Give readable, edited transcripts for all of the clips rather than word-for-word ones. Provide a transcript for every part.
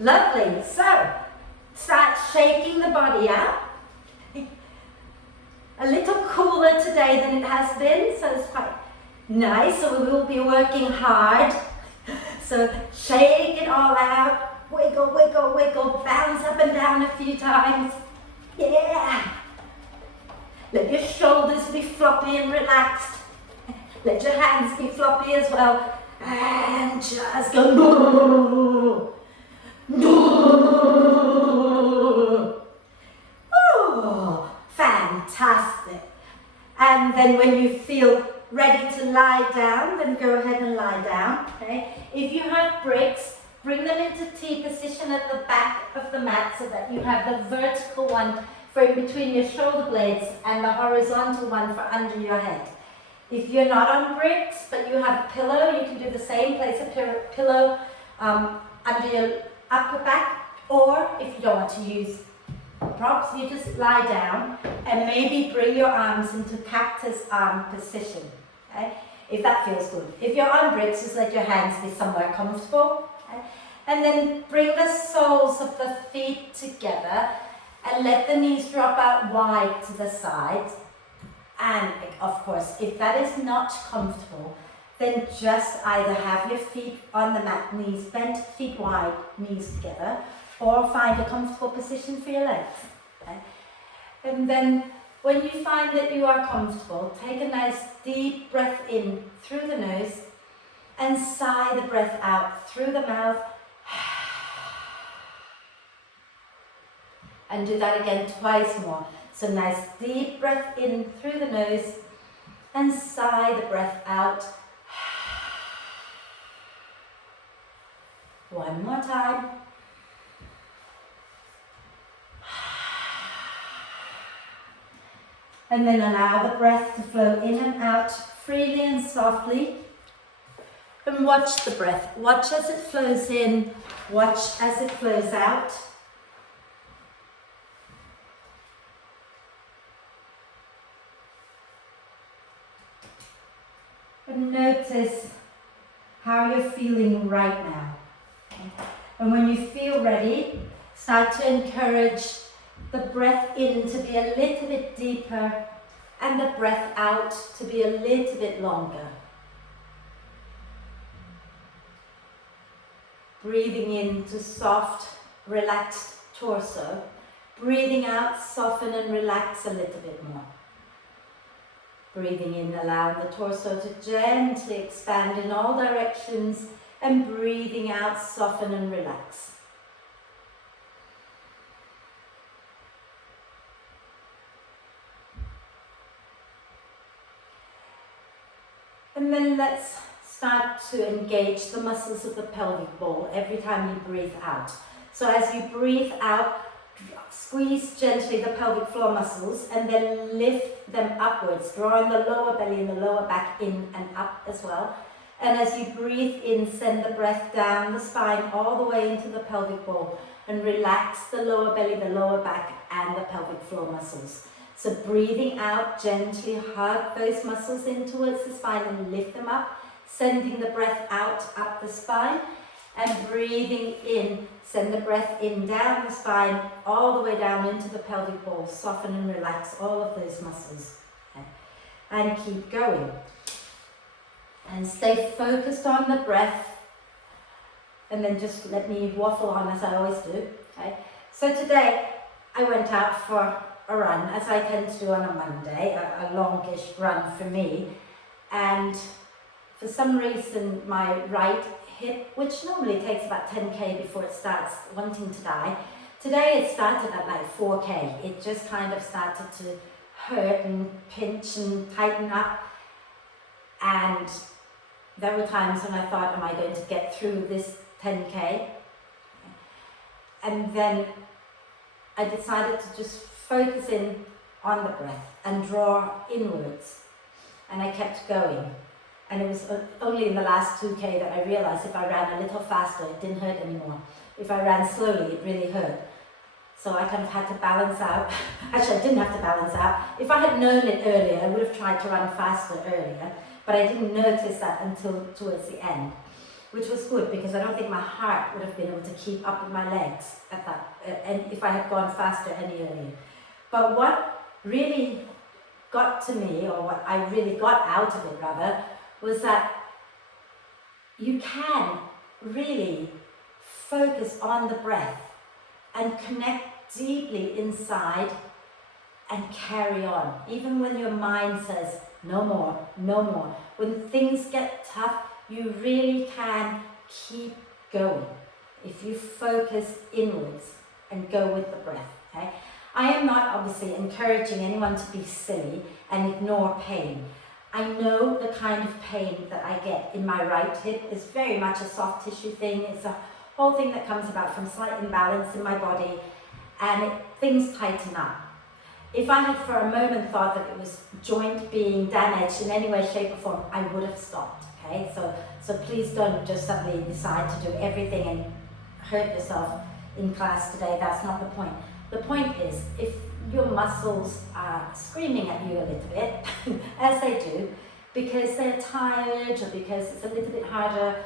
Lovely. So, start shaking the body out. A little cooler today than it has been, so it's quite nice. So we will be working hard. So shake it all out. Wiggle, wiggle, wiggle. Bounce up and down a few times. Yeah. Let your shoulders be floppy and relaxed. Let your hands be floppy as well. And just go. Oh, fantastic. And then when you feel ready to lie down, then go ahead and lie down. Okay? If you have bricks, bring them into T position at the back of the mat so that you have the vertical one for in between your shoulder blades and the horizontal one for under your head. If you're not on bricks, but you have a pillow, you can do the same. Place a pillow under your upper back, or if you don't want to use props, you just lie down and maybe bring your arms into cactus arm position, okay? If that feels good. If you're on bricks, just let your hands be somewhere comfortable, okay? And then bring the soles of the feet together and let the knees drop out wide to the sides. And of course, if that is not comfortable, then just either have your feet on the mat, knees bent, feet wide, knees together, or find a comfortable position for your legs. Okay? And then when you find that you are comfortable, take a nice deep breath in through the nose and sigh the breath out through the mouth. And do that again twice more. So nice deep breath in through the nose and sigh the breath out. One more time. And then allow the breath to flow in and out freely and softly. And watch the breath. Watch as it flows in. Watch as it flows out. And notice how you're feeling right now. And when you feel ready, start to encourage the breath in to be a little bit deeper and the breath out to be a little bit longer. Breathing into soft, relaxed torso. Breathing out, soften and relax a little bit more. Breathing in, allowing the torso to gently expand in all directions, and breathing out, soften and relax. And then let's start to engage the muscles of the pelvic bowl every time you breathe out. So as you breathe out, squeeze gently the pelvic floor muscles and then lift them upwards, drawing the lower belly and the lower back in and up as well. And as you breathe in, send the breath down the spine all the way into the pelvic bowl and relax the lower belly, the lower back and the pelvic floor muscles. So breathing out, gently hug those muscles in towards the spine and lift them up, sending the breath out up the spine. And breathing in, send the breath in down the spine, all the way down into the pelvic bowl. Soften and relax all of those muscles. Okay. And keep going. And stay focused on the breath. And then just let me waffle on as I always do. Okay. So today, I went out for a run, as I tend to do on a Monday, a longish run for me. And for some reason, my right hip, which normally takes about 10k before it starts wanting to die, today it started at like 4k. It just kind of started to hurt and pinch and tighten up. And there were times when I thought, am I going to get through this 10k? And then I decided to just focus in on the breath and draw inwards. And I kept going. And it was only in the last 2k that I realized if I ran a little faster, it didn't hurt anymore. If I ran slowly, it really hurt. So I kind of had to balance out. Actually, I didn't have to balance out. If I had known it earlier, I would have tried to run faster earlier, but I didn't notice that until towards the end. which was good because I don't think my heart would have been able to keep up with my legs at that, and if I had gone faster any earlier. But what really got to me, or what I really got out of it rather, was that you can really focus on the breath and connect deeply inside and carry on. Even when your mind says, no more, no more. When things get tough, you really can keep going if you focus inwards and go with the breath, okay? I am not obviously encouraging anyone to be silly and ignore pain. I know the kind of pain that I get in my right hip is very much a soft tissue thing. It's a whole thing that comes about from slight imbalance in my body, and things tighten up. If I had for a moment thought that it was joint being damaged in any way, shape or form, I would have stopped, okay? So please don't just suddenly decide to do everything and hurt yourself in class today. That's not the point. The point is, if your muscles are screaming at you a little bit, as they do, because they're tired or because it's a little bit harder,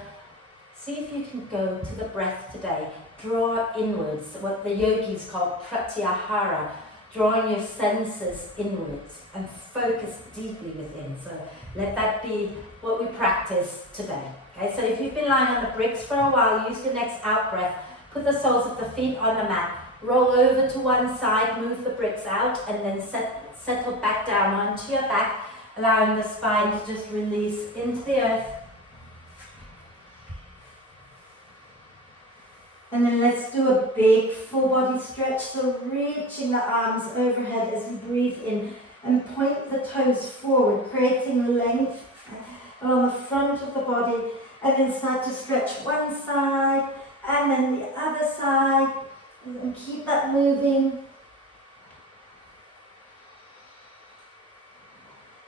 see if you can go to the breath today. Draw inwards, what the yogis call pratyahara, drawing your senses inwards and focus deeply within. So let that be what we practice today. Okay, so if you've been lying on the bricks for a while, use your next out breath. Put the soles of the feet on the mat. Roll over to one side, move the bricks out, and then settle back down onto your back, allowing the spine to just release into the earth. And then let's do a big full body stretch, so reaching the arms overhead as you breathe in and point the toes forward, creating length along the front of the body, and then start to stretch one side and then the other side, and keep that moving.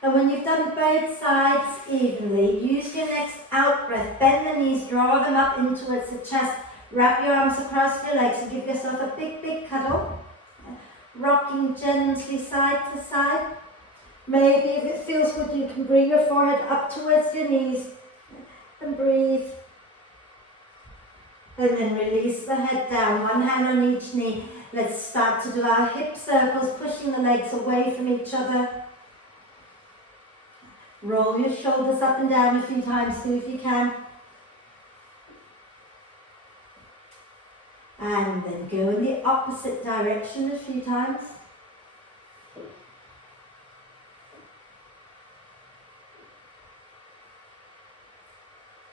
And when you've done both sides evenly, use your next out breath, bend the knees, draw them up in towards the chest. Wrap your arms across your legs and give yourself a big, big cuddle. Rocking gently side to side. Maybe if it feels good, you can bring your forehead up towards your knees and breathe. And then release the head down, one hand on each knee. Let's start to do our hip circles, pushing the legs away from each other. Roll your shoulders up and down a few times too if you can. And then go in the opposite direction a few times.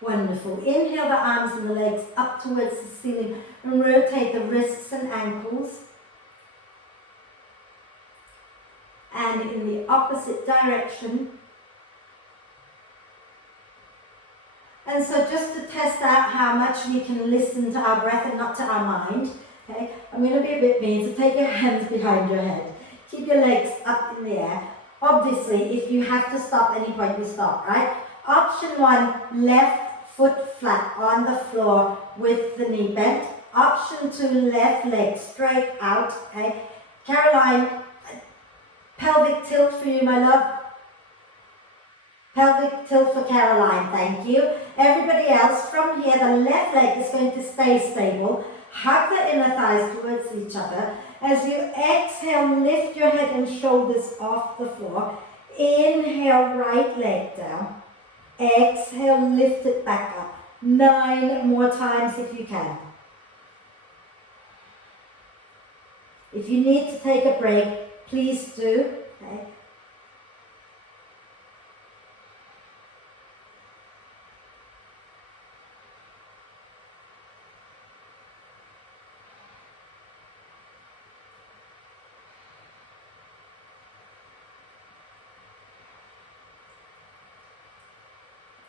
Wonderful. Inhale the arms and the legs up towards the ceiling and rotate the wrists and ankles. And in the opposite direction. And so just to test out how much we can listen to our breath and not to our mind, okay, I'm going to be a bit mean, so take your hands behind your head. Keep your legs up in the air. Obviously, if you have to stop at any point, you stop, right? Option 1, left foot flat on the floor with the knee bent. Option 2, left leg straight out, okay? Caroline, pelvic tilt for you, my love. Pelvic tilt for Caroline, thank you. Everybody else, from here, the left leg is going to stay stable. Hug the inner thighs towards each other. As you exhale, lift your head and shoulders off the floor. Inhale, right leg down. Exhale, lift it back up. 9 more times if you can. If you need to take a break, please do. Okay.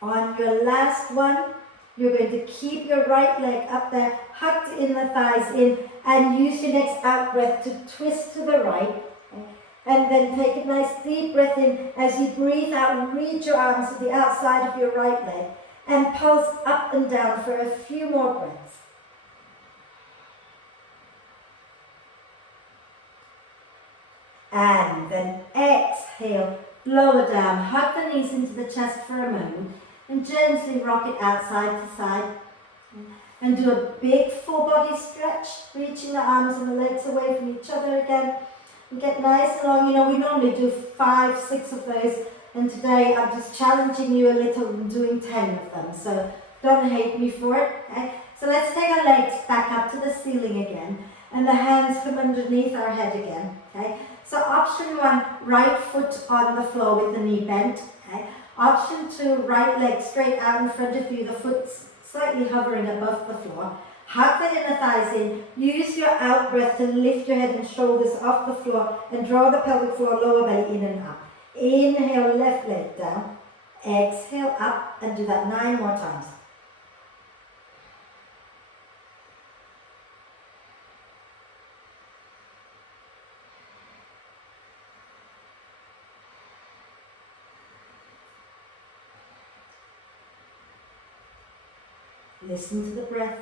On your last one, you're going to keep your right leg up there, hugged in the thighs in, and use your next out breath to twist to the right. Okay? And then take a nice deep breath in. As you breathe out, reach your arms to the outside of your right leg and pulse up and down for a few more breaths. And then exhale, lower down, hug the knees into the chest for a moment. and gently rock it out side to side. And do a big full body stretch, reaching the arms and the legs away from each other again. And get nice and long. You know, we normally do 5, 6 of those, and today I'm just challenging you a little and doing 10 of them. So don't hate me for it. Okay? So let's take our legs back up to the ceiling again, and the hands come underneath our head again. Okay? So option 1, right foot on the floor with the knee bent. Okay? Option 2, right leg straight out in front of you, the foot slightly hovering above the floor. Hug the inner thighs in. Use your out breath to lift your head and shoulders off the floor and draw the pelvic floor, lower belly in and up. Inhale, left leg down. Exhale, up, and do that 9 more times. Listen to the breath.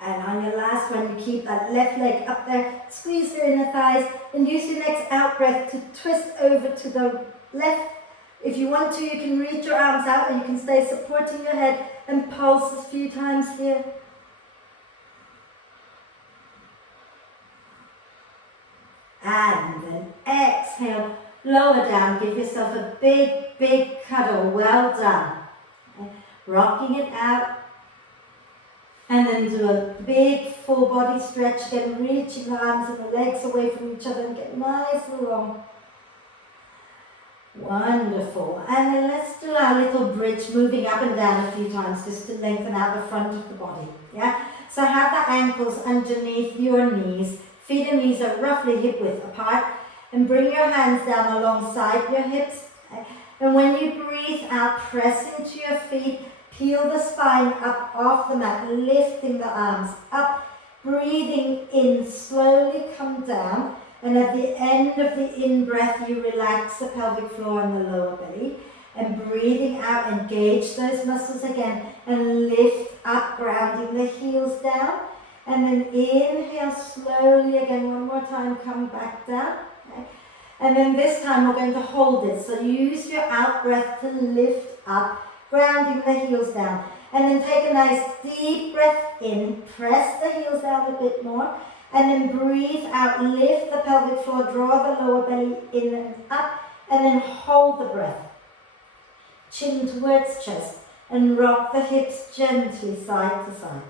And on your last one, you keep that left leg up there, squeeze your inner thighs, and use your next out breath to twist over to the left. If you want to, you can reach your arms out and you can stay supporting your head and pulse a few times here. And then exhale, lower down, give yourself a big, big cuddle. Well done. Okay. Rocking it out. And then do a big full body stretch again, reaching the arms and the legs away from each other and get nice and long. Wonderful. And then let's do our little bridge, moving up and down a few times just to lengthen out the front of the body. Yeah? So have the ankles underneath your knees. Feet and knees are roughly hip width apart. And bring your hands down alongside your hips. Okay? And when you breathe out, press into your feet. Peel the spine up off the mat, lifting the arms up. Breathing in, slowly come down. And at the end of the in-breath, you relax the pelvic floor and the lower belly. And breathing out, engage those muscles again. And lift up, grounding the heels down. And then inhale slowly again, one more time, come back down. Okay. And then this time we're going to hold it. So use your out breath to lift up, grounding the heels down. And then take a nice deep breath in, press the heels down a bit more, and then breathe out, lift the pelvic floor, draw the lower belly in and up, and then hold the breath. Chin towards chest, and rock the hips gently side to side.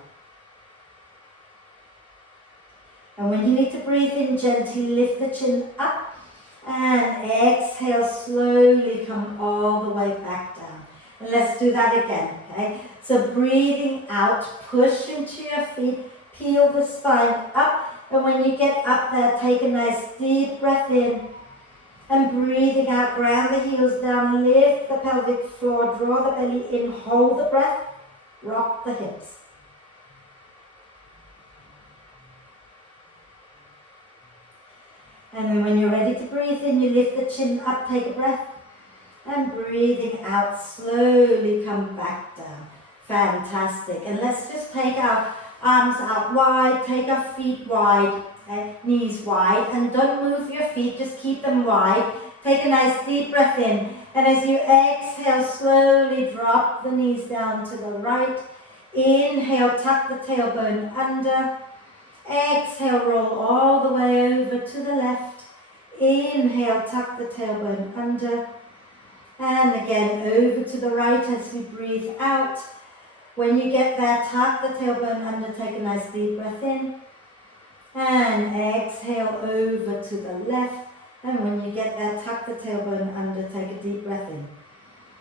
And when you need to breathe in gently, lift the chin up, and exhale, slowly come all the way back down. And let's do that again, okay? So breathing out, push into your feet, peel the spine up, and when you get up there, take a nice deep breath in, and breathing out, ground the heels down, lift the pelvic floor, draw the belly in, hold the breath, rock the hips. And then when you're ready to breathe in, you lift the chin up, take a breath. And breathing out, slowly come back down. Fantastic. And let's just take our arms out wide, take our feet wide, okay? Knees wide. And don't move your feet, just keep them wide. Take a nice deep breath in. And as you exhale, slowly drop the knees down to the right. Inhale, tuck the tailbone under. Exhale, roll all the way over to the left. Inhale, tuck the tailbone under. And again, over to the right as we breathe out. When you get there, tuck the tailbone under, take a nice deep breath in. And exhale over to the left. And when you get there, tuck the tailbone under, take a deep breath in.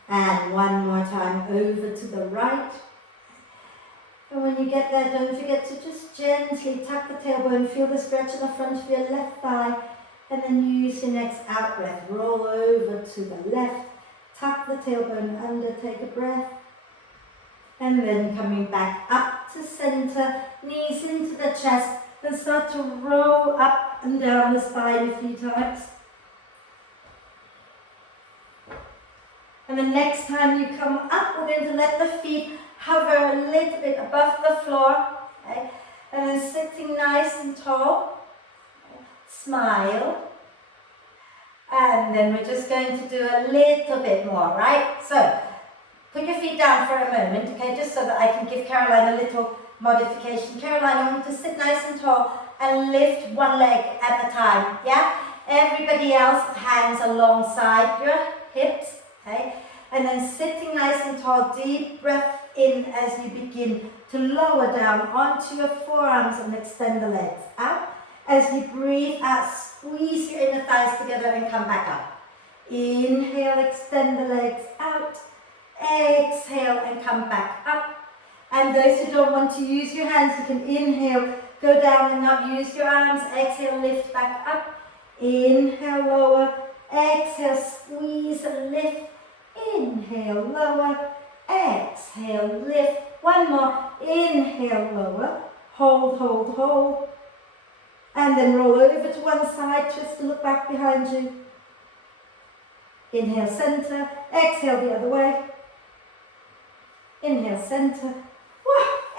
And one more time, over to the right. And when you get there, don't forget to just gently tuck the tailbone, feel the stretch in the front of your left thigh. And then use your next out breath, roll over to the left. Tuck the tailbone under, take a breath. And then coming back up to center, knees into the chest, and start to roll up and down the spine a few times. And the next time you come up, we're going to let the feet hover a little bit above the floor. Okay? And then sitting nice and tall. Smile. And then we're just going to do a little bit more, right? So, put your feet down for a moment, okay, just so that I can give Caroline a little modification. Caroline, I want you to sit nice and tall and lift one leg at a time, yeah? Everybody else, hands alongside your hips, okay? And then sitting nice and tall, deep breath in as you begin to lower down onto your forearms and extend the legs out. As you breathe out, squeeze your inner thighs together and come back up. Inhale, extend the legs out. Exhale and come back up. And those who don't want to use your hands, you can inhale, go down and not use your arms. Exhale, lift back up. Inhale, lower. Exhale, squeeze and lift. Inhale, lower. Exhale, lift. One more. Inhale, lower. Hold, hold, hold. And then roll over to one side, twist to look back behind you. Inhale, center. Exhale the other way. Inhale, center.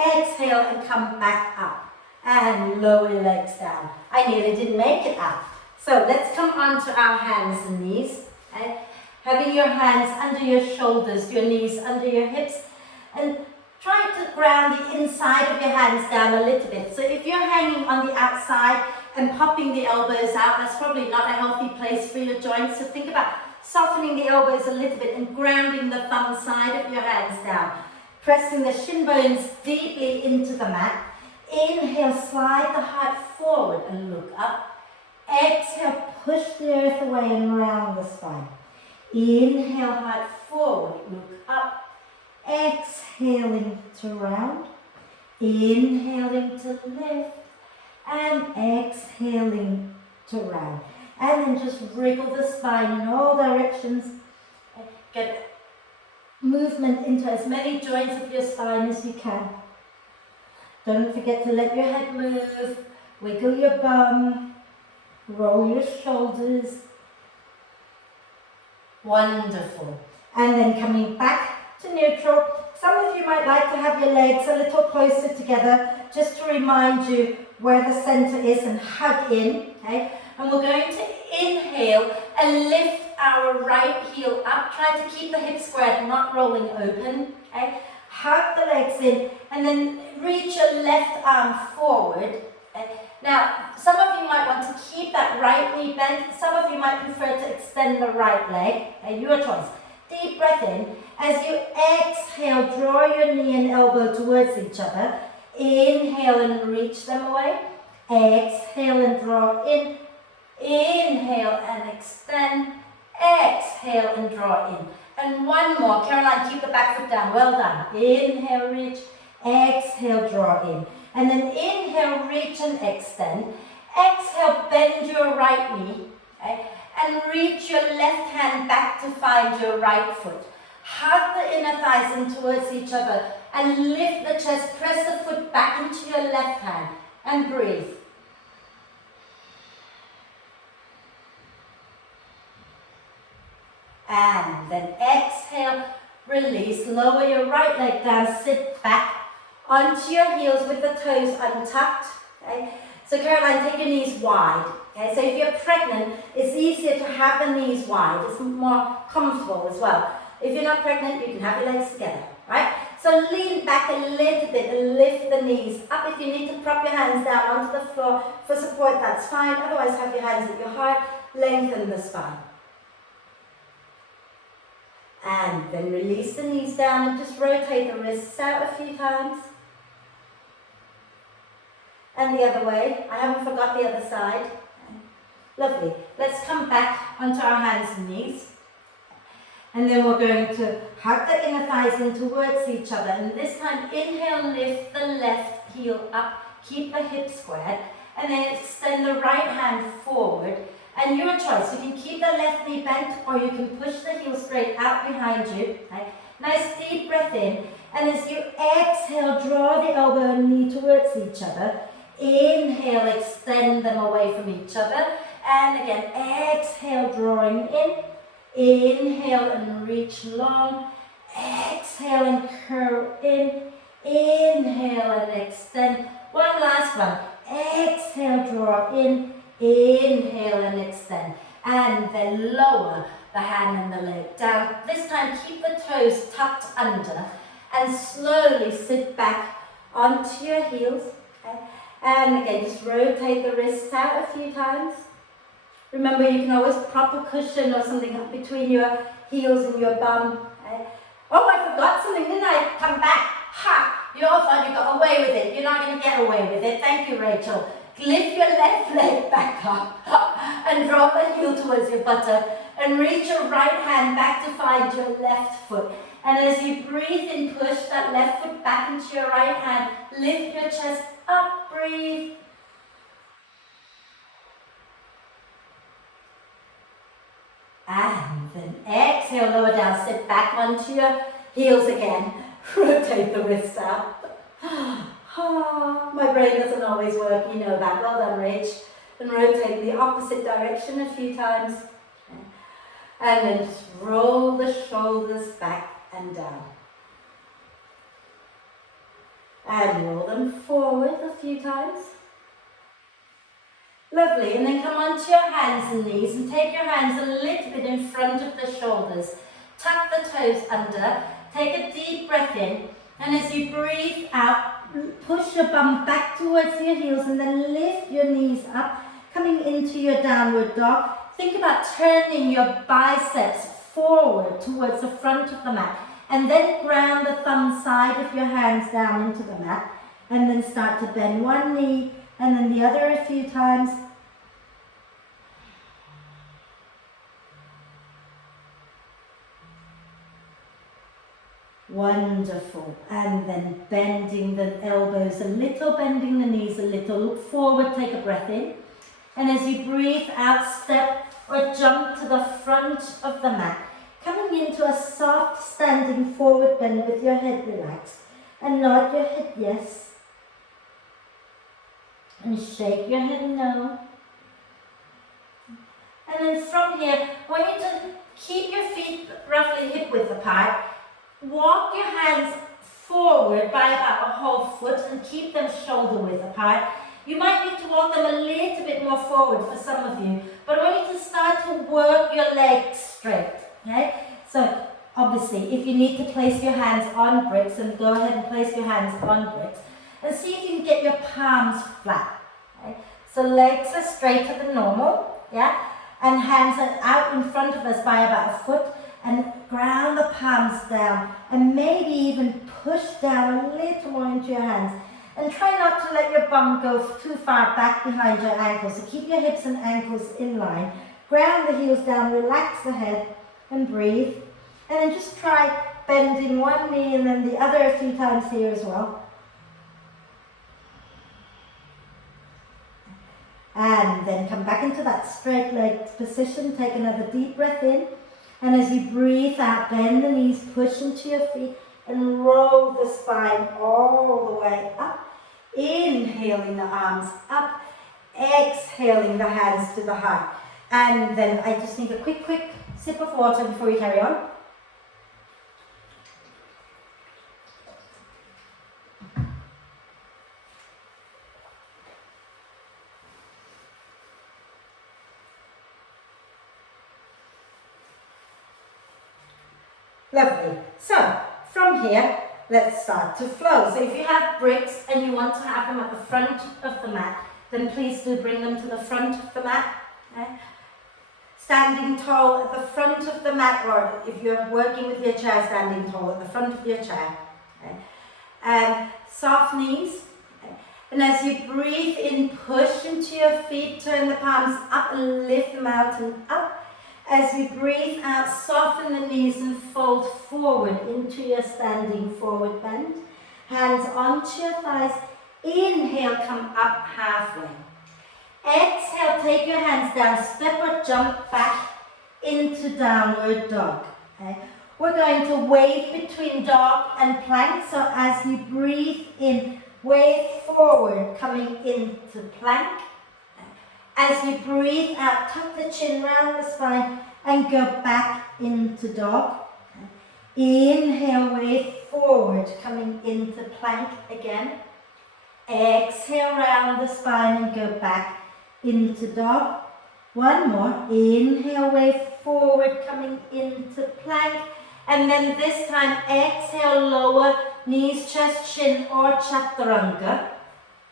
Exhale and come back up. And lower your legs down. I nearly didn't make it up. So let's come onto our hands and knees. Okay? Having your hands under your shoulders, your knees under your hips. And try to ground the inside of your hands down a little bit. So if you're hanging on the outside and popping the elbows out, that's probably not a healthy place for your joints. So think about softening the elbows a little bit and grounding the thumb side of your hands down. Pressing the shin bones deeply into the mat. Inhale, slide the heart forward and look up. Exhale, push the earth away and round the spine. Inhale, heart forward, look up. Exhaling to round. Inhaling to lift. And exhaling to round. And then just wriggle the spine in all directions. Get movement into as many joints of your spine as you can. Don't forget to let your head move. Wiggle your bum. Roll your shoulders. Wonderful. And then coming back to neutral. Some of you might like to have your legs a little closer together, just to remind you where the center is, and hug in, okay? And we're going to inhale and lift our right heel up. Try to keep the hips squared, not rolling open, okay? Hug the legs in, and then reach your left arm forward. Okay? Now, some of you might want to keep that right knee bent. Some of you might prefer to extend the right leg. Okay? Your choice. Deep breath in. As you exhale, draw your knee and elbow towards each other. Inhale and reach them away. Exhale and draw in. Inhale and extend. Exhale and draw in. And one more. Caroline, keep the back foot down. Well done. Inhale, reach. Exhale, draw in. And then inhale, reach and extend. Exhale, bend your right knee. Okay? And reach your left hand back to find your right foot. Hug the inner thighs in towards each other and lift the chest. Press the foot back into your left hand and breathe. And then exhale, release. Lower your right leg down, sit back onto your heels with the toes untucked. Okay? So Caroline, take your knees wide. Okay? So if you're pregnant, it's easier to have the knees wide. It's more comfortable as well. If you're not pregnant, you can have your legs together, right? So lean back a little bit and lift the knees up. If you need to prop your hands down onto the floor for support, that's fine. Otherwise, have your hands at your heart. Lengthen the spine. And then release the knees down and just rotate the wrists out a few times. And the other way. I haven't forgot the other side. Lovely. Let's come back onto our hands and knees. And then we're going to hug the inner thighs in towards each other. And this time, inhale, lift the left heel up. Keep the hips squared. And then extend the right hand forward. And your choice. You can keep the left knee bent, or you can push the heel straight out behind you. Okay? Nice deep breath in. And as you exhale, draw the elbow and knee towards each other. Inhale, extend them away from each other. And again, exhale, drawing in. Inhale and reach long. Exhale and curl in. Inhale and extend. One last one. Exhale, draw in. Inhale and extend. and then lower the hand and the leg down. This time keep the toes tucked under and slowly sit back onto your heels. Okay? And again, just rotate the wrists out a few times. Remember, you can always prop a cushion or something up between your heels and your bum. Okay? Oh, I forgot something, didn't I? Come back. Ha! You all thought you got away with it. You're not going to get away with it. Thank you, Rachel. Lift your left leg back up and draw the heel towards your buttock and reach your right hand back to find your left foot. And as you breathe in, push that left foot back into your right hand. Lift your chest up, breathe. And then exhale, lower down, sit back onto your heels again. Rotate the wrists out. My brain doesn't always work, you know that. Well done, Rach. And rotate the opposite direction a few times. And then just roll the shoulders back and down. And roll them forward a few times. Lovely. And then come onto your hands and knees and take your hands a little bit in front of the shoulders. Tuck the toes under. Take a deep breath in. And as you breathe out, push your bum back towards your heels and then lift your knees up, coming into your downward dog. Think about turning your biceps forward towards the front of the mat and then ground the thumb side of your hands down into the mat and then start to bend one knee and then the other a few times. Wonderful. And then bending the elbows a little, bending the knees a little. Look forward, take a breath in. And as you breathe out, step or jump to the front of the mat. Coming into a soft standing forward bend with your head relaxed. And nod your head yes. And shake your head no. And then from here, I want you to keep your feet roughly hip width apart. Walk your hands forward by about a whole foot and keep them shoulder width apart. You might need to walk them a little bit more forward for some of you, but I want you to start to work your legs straight, okay? So obviously, if you need to place your hands on bricks, then go ahead and place your hands on bricks. And see if you can get your palms flat, okay? So legs are straighter than normal, yeah? And hands are out in front of us by about a foot. And ground the palms down and maybe even push down a little more into your hands. And try not to let your bum go too far back behind your ankles. So keep your hips and ankles in line. Ground the heels down, relax the head and breathe. And then just try bending one knee and then the other a few times here as well. And then come back into that straight leg position. Take another deep breath in. And as you breathe out, bend the knees, push into your feet, and roll the spine all the way up. Inhaling the arms up, exhaling the hands to the heart. And then I just need a quick sip of water before we carry on. Lovely. So, from here, let's start to flow. So if you have bricks and you want to have them at the front of the mat, then please do bring them to the front of the mat. Okay? Standing tall at the front of the mat, or if you're working with your chair, standing tall at the front of your chair. Okay? And soft knees. Okay? And as you breathe in, push into your feet, turn the palms up and lift them out and up. As you breathe out, soften the knees and fold forward into your standing forward bend. Hands onto your thighs. Inhale, come up halfway. Exhale, take your hands down, step or jump back into downward dog. Okay? We're going to wave between dog and plank. So as you breathe in, wave forward, coming into plank. As you breathe out, tuck the chin round the spine and go back into dog. Inhale, wave forward, coming into plank again. Exhale, round the spine and go back into dog. One more. Inhale, wave forward, coming into plank. And then this time, exhale, lower, knees, chest, chin, or chaturanga.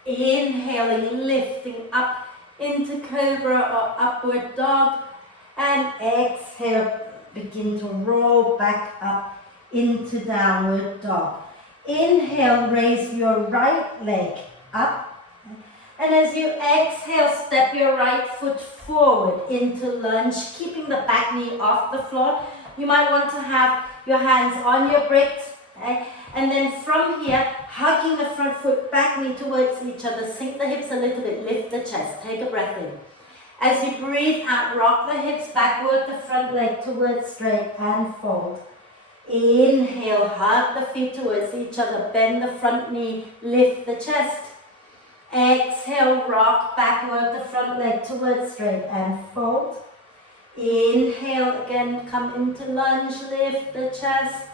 Inhaling, lifting up into cobra or upward dog. And exhale, begin to roll back up into downward dog. Inhale, raise your right leg up. And as you exhale, step your right foot forward into lunge, keeping the back knee off the floor. You might want to have your hands on your bricks. Okay? And then from here, hugging the front foot, back knee towards each other. Sink the hips a little bit, lift the chest. Take a breath in. As you breathe out, rock the hips back, work the front leg towards straight and fold. Inhale, hug the feet towards each other, bend the front knee, lift the chest. Exhale, rock back, work the front leg towards straight and fold. Inhale, again, come into lunge, lift the chest.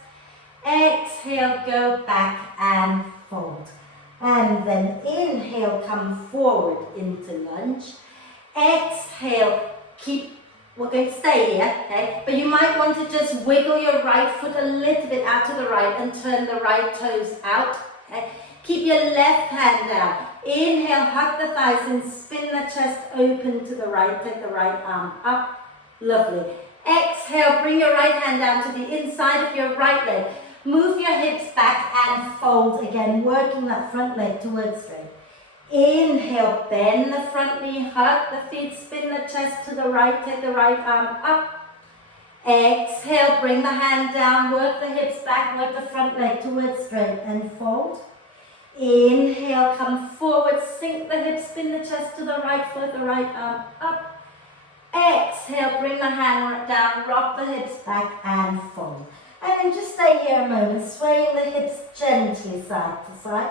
Exhale, go back and fold. And then inhale, come forward into lunge. Exhale, we're going to stay here, okay? But you might want to just wiggle your right foot a little bit out to the right and turn the right toes out, okay? Keep your left hand down. Inhale, hug the thighs and spin the chest open to the right. Take the right arm up. Lovely. Exhale, bring your right hand down to the inside of your right leg. Move your hips back and fold again, working that front leg towards straight. Inhale, bend the front knee, hug the feet, spin the chest to the right, take the right arm up. Exhale, bring the hand down, work the hips back, work the front leg towards straight and fold. Inhale, come forward, sink the hips, spin the chest to the right, float the right arm up. Exhale, bring the hand down, rock the hips back and fold. And then just stay here a moment, swaying the hips gently side to side.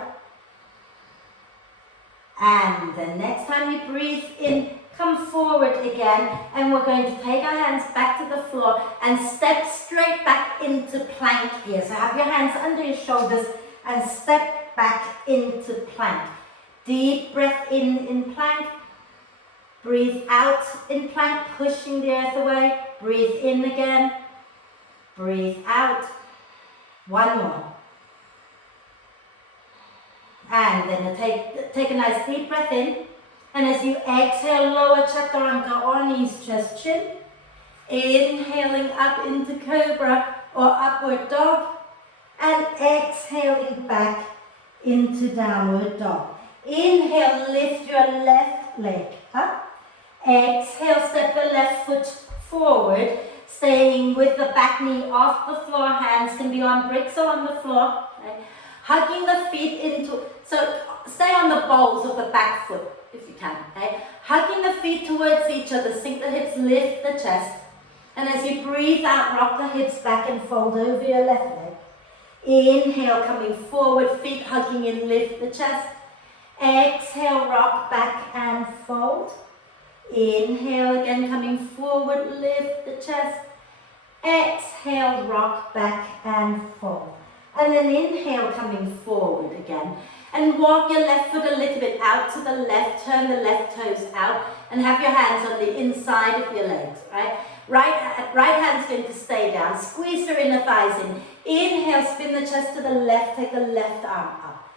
And the next time you breathe in, come forward again, and we're going to take our hands back to the floor and step straight back into plank here. So have your hands under your shoulders and step back into plank. Deep breath in plank. Breathe out in plank, pushing the earth away. Breathe in again. Breathe out. One more. And then take a nice deep breath in. And as you exhale, lower chaturanga or knees, chest, chin. Inhaling up into cobra or upward dog. And exhaling back into downward dog. Inhale, lift your left leg up. Exhale, step the left foot forward, staying with the back knee off the floor. Hands can be on bricks or on the floor. Okay. Hugging the feet into, so stay on the balls of the back foot if you can. Okay. Hugging the feet towards each other, sink the hips, lift the chest. And as you breathe out, rock the hips back and fold over your left leg. Inhale, coming forward, feet hugging in, lift the chest. Exhale, rock back and fold. Inhale, again coming forward, lift the chest. Exhale, rock back and fold. And then inhale, coming forward again. And walk your left foot a little bit out to the left, turn the left toes out, and have your hands on the inside of your legs, right? Right hand's going to stay down. Squeeze your inner thighs in. Inhale, spin the chest to the left, take the left arm up.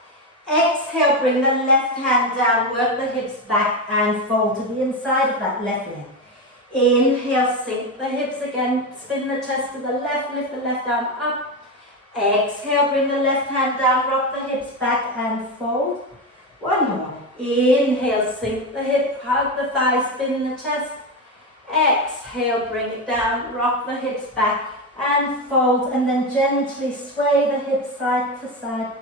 Exhale, bring the left hand down, work the hips back and fold to the inside of that left leg. Inhale, sink the hips again, spin the chest to the left, lift the left arm up. Exhale, bring the left hand down, rock the hips back and fold. One more. Inhale, sink the hip, hug the thigh, spin the chest. Exhale, bring it down, rock the hips back and fold, and then gently sway the hips side to side.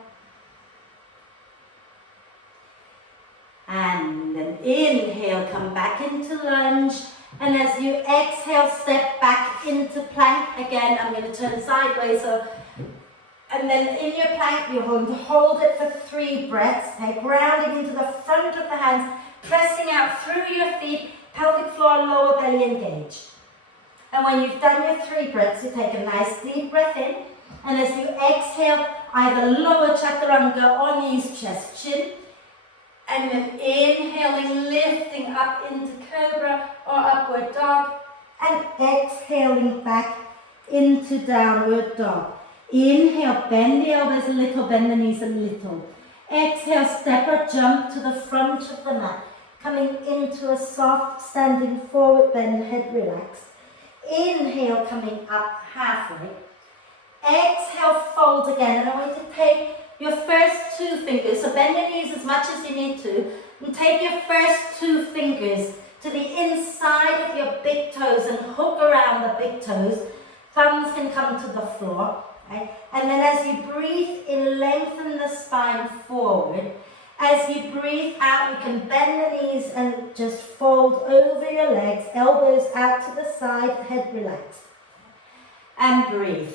And then inhale, come back into lunge. And as you exhale, step back into plank. Again, I'm going to turn sideways. And then in your plank, you're going to hold it for 3 breaths. Okay, grounding into the front of the hands, pressing out through your feet, pelvic floor, lower belly engage. And when you've done your 3 breaths, you take a nice deep breath in. And as you exhale, either lower chaturanga or knees, chest, chin. And then inhaling, lifting up into cobra or upward dog. And exhaling back into downward dog. Inhale, bend the elbows a little, bend the knees a little. Exhale, step or jump to the front of the mat. Coming into a soft standing forward bend, head relaxed. Inhale, coming up halfway. Exhale, fold again. And I want you to take your first two fingers, so bend your knees as much as you need to, and take your first two fingers to the inside of your big toes and hook around the big toes. Thumbs can come to the floor. Okay? And then as you breathe in, lengthen the spine forward. As you breathe out, you can bend the knees and just fold over your legs, elbows out to the side, head relaxed. And breathe.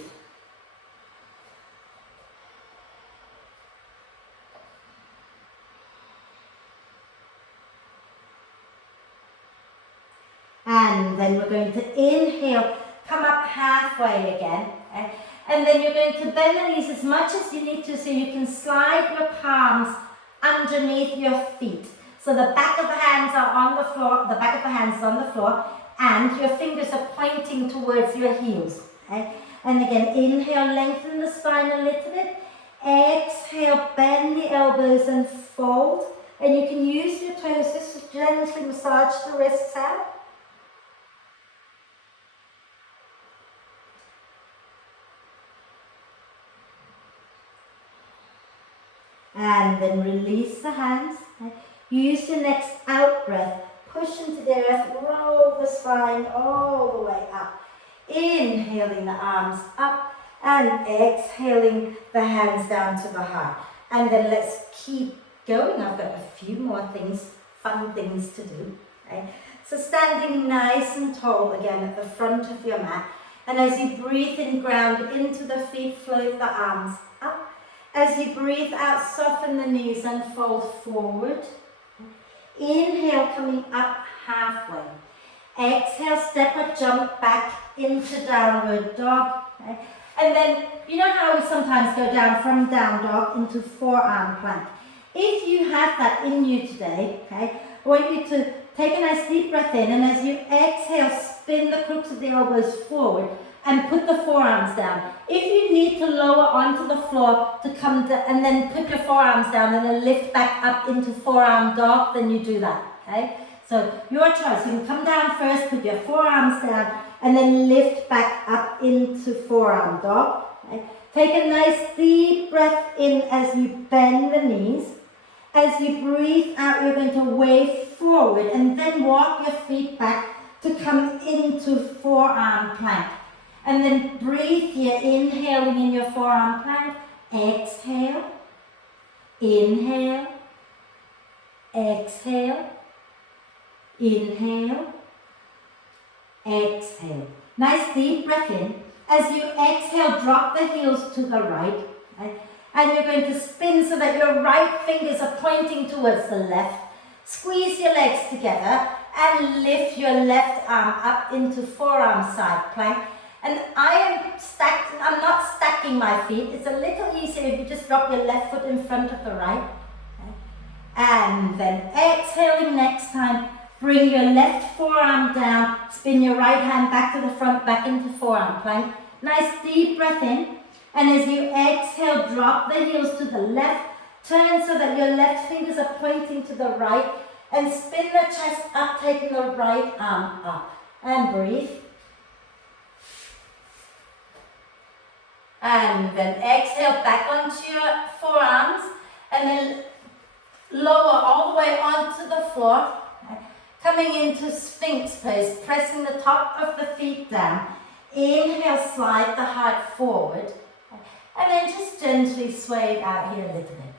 And then we're going to inhale, come up halfway again. Okay? And then you're going to bend the knees as much as you need to so you can slide your palms underneath your feet. So the back of the hands are on the floor, the back of the hands is on the floor, and your fingers are pointing towards your heels. Okay? And again, inhale, lengthen the spine a little bit. Exhale, bend the elbows and fold. And you can use your toes just to gently massage the wrists out. And then release the hands. Use your next out breath. Push into the earth, roll the spine all the way up. Inhaling the arms up and exhaling the hands down to the heart. And then let's keep going. I've got a few more things, fun things to do. Okay? So standing nice and tall again at the front of your mat. And as you breathe in, ground into the feet, float the arms up. As you breathe out, soften the knees and fold forward. Inhale, coming up halfway. Exhale, step or jump back into downward dog. Okay? And then, you know how we sometimes go down from down dog into forearm plank. If you have that in you today, okay, I want you to take a nice deep breath in, and as you exhale, spin the crooks of the elbows forward and put the forearms down. If you need to lower onto the floor to come to, and then put your forearms down and then lift back up into forearm dog, then you do that, okay? So your choice. You can come down first, put your forearms down, and then lift back up into forearm dog. Okay? Take a nice deep breath in as you bend the knees. As you breathe out, you're going to wave forward and then walk your feet back to come into forearm plank. And then breathe here, inhaling in your forearm plank. Exhale, inhale, exhale, inhale, exhale. Nice deep breath in. As you exhale, drop the heels to the right. Okay? And you're going to spin so that your right fingers are pointing towards the left. Squeeze your legs together and lift your left arm up into forearm side plank. And I'm not stacking my feet. It's a little easier if you just drop your left foot in front of the right. Okay? And then exhaling next time, bring your left forearm down, spin your right hand back to the front, back into forearm plank. Nice deep breath in. And as you exhale, drop the heels to the left, turn so that your left fingers are pointing to the right, and spin the chest up, taking the right arm up. And breathe. And then exhale back onto your forearms, and then lower all the way onto the floor. Coming into Sphinx pose, pressing the top of the feet down. Inhale, slide the heart forward. And then just gently sway it out here a little bit.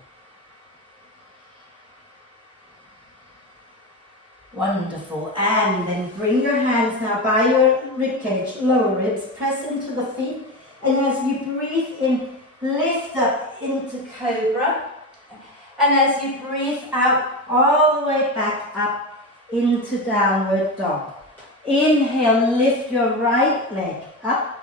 Wonderful. And then bring your hands now by your ribcage, lower ribs, press into the feet. And as you breathe in, lift up into cobra. And as you breathe out, all the way back up into downward dog. Inhale, lift your right leg up.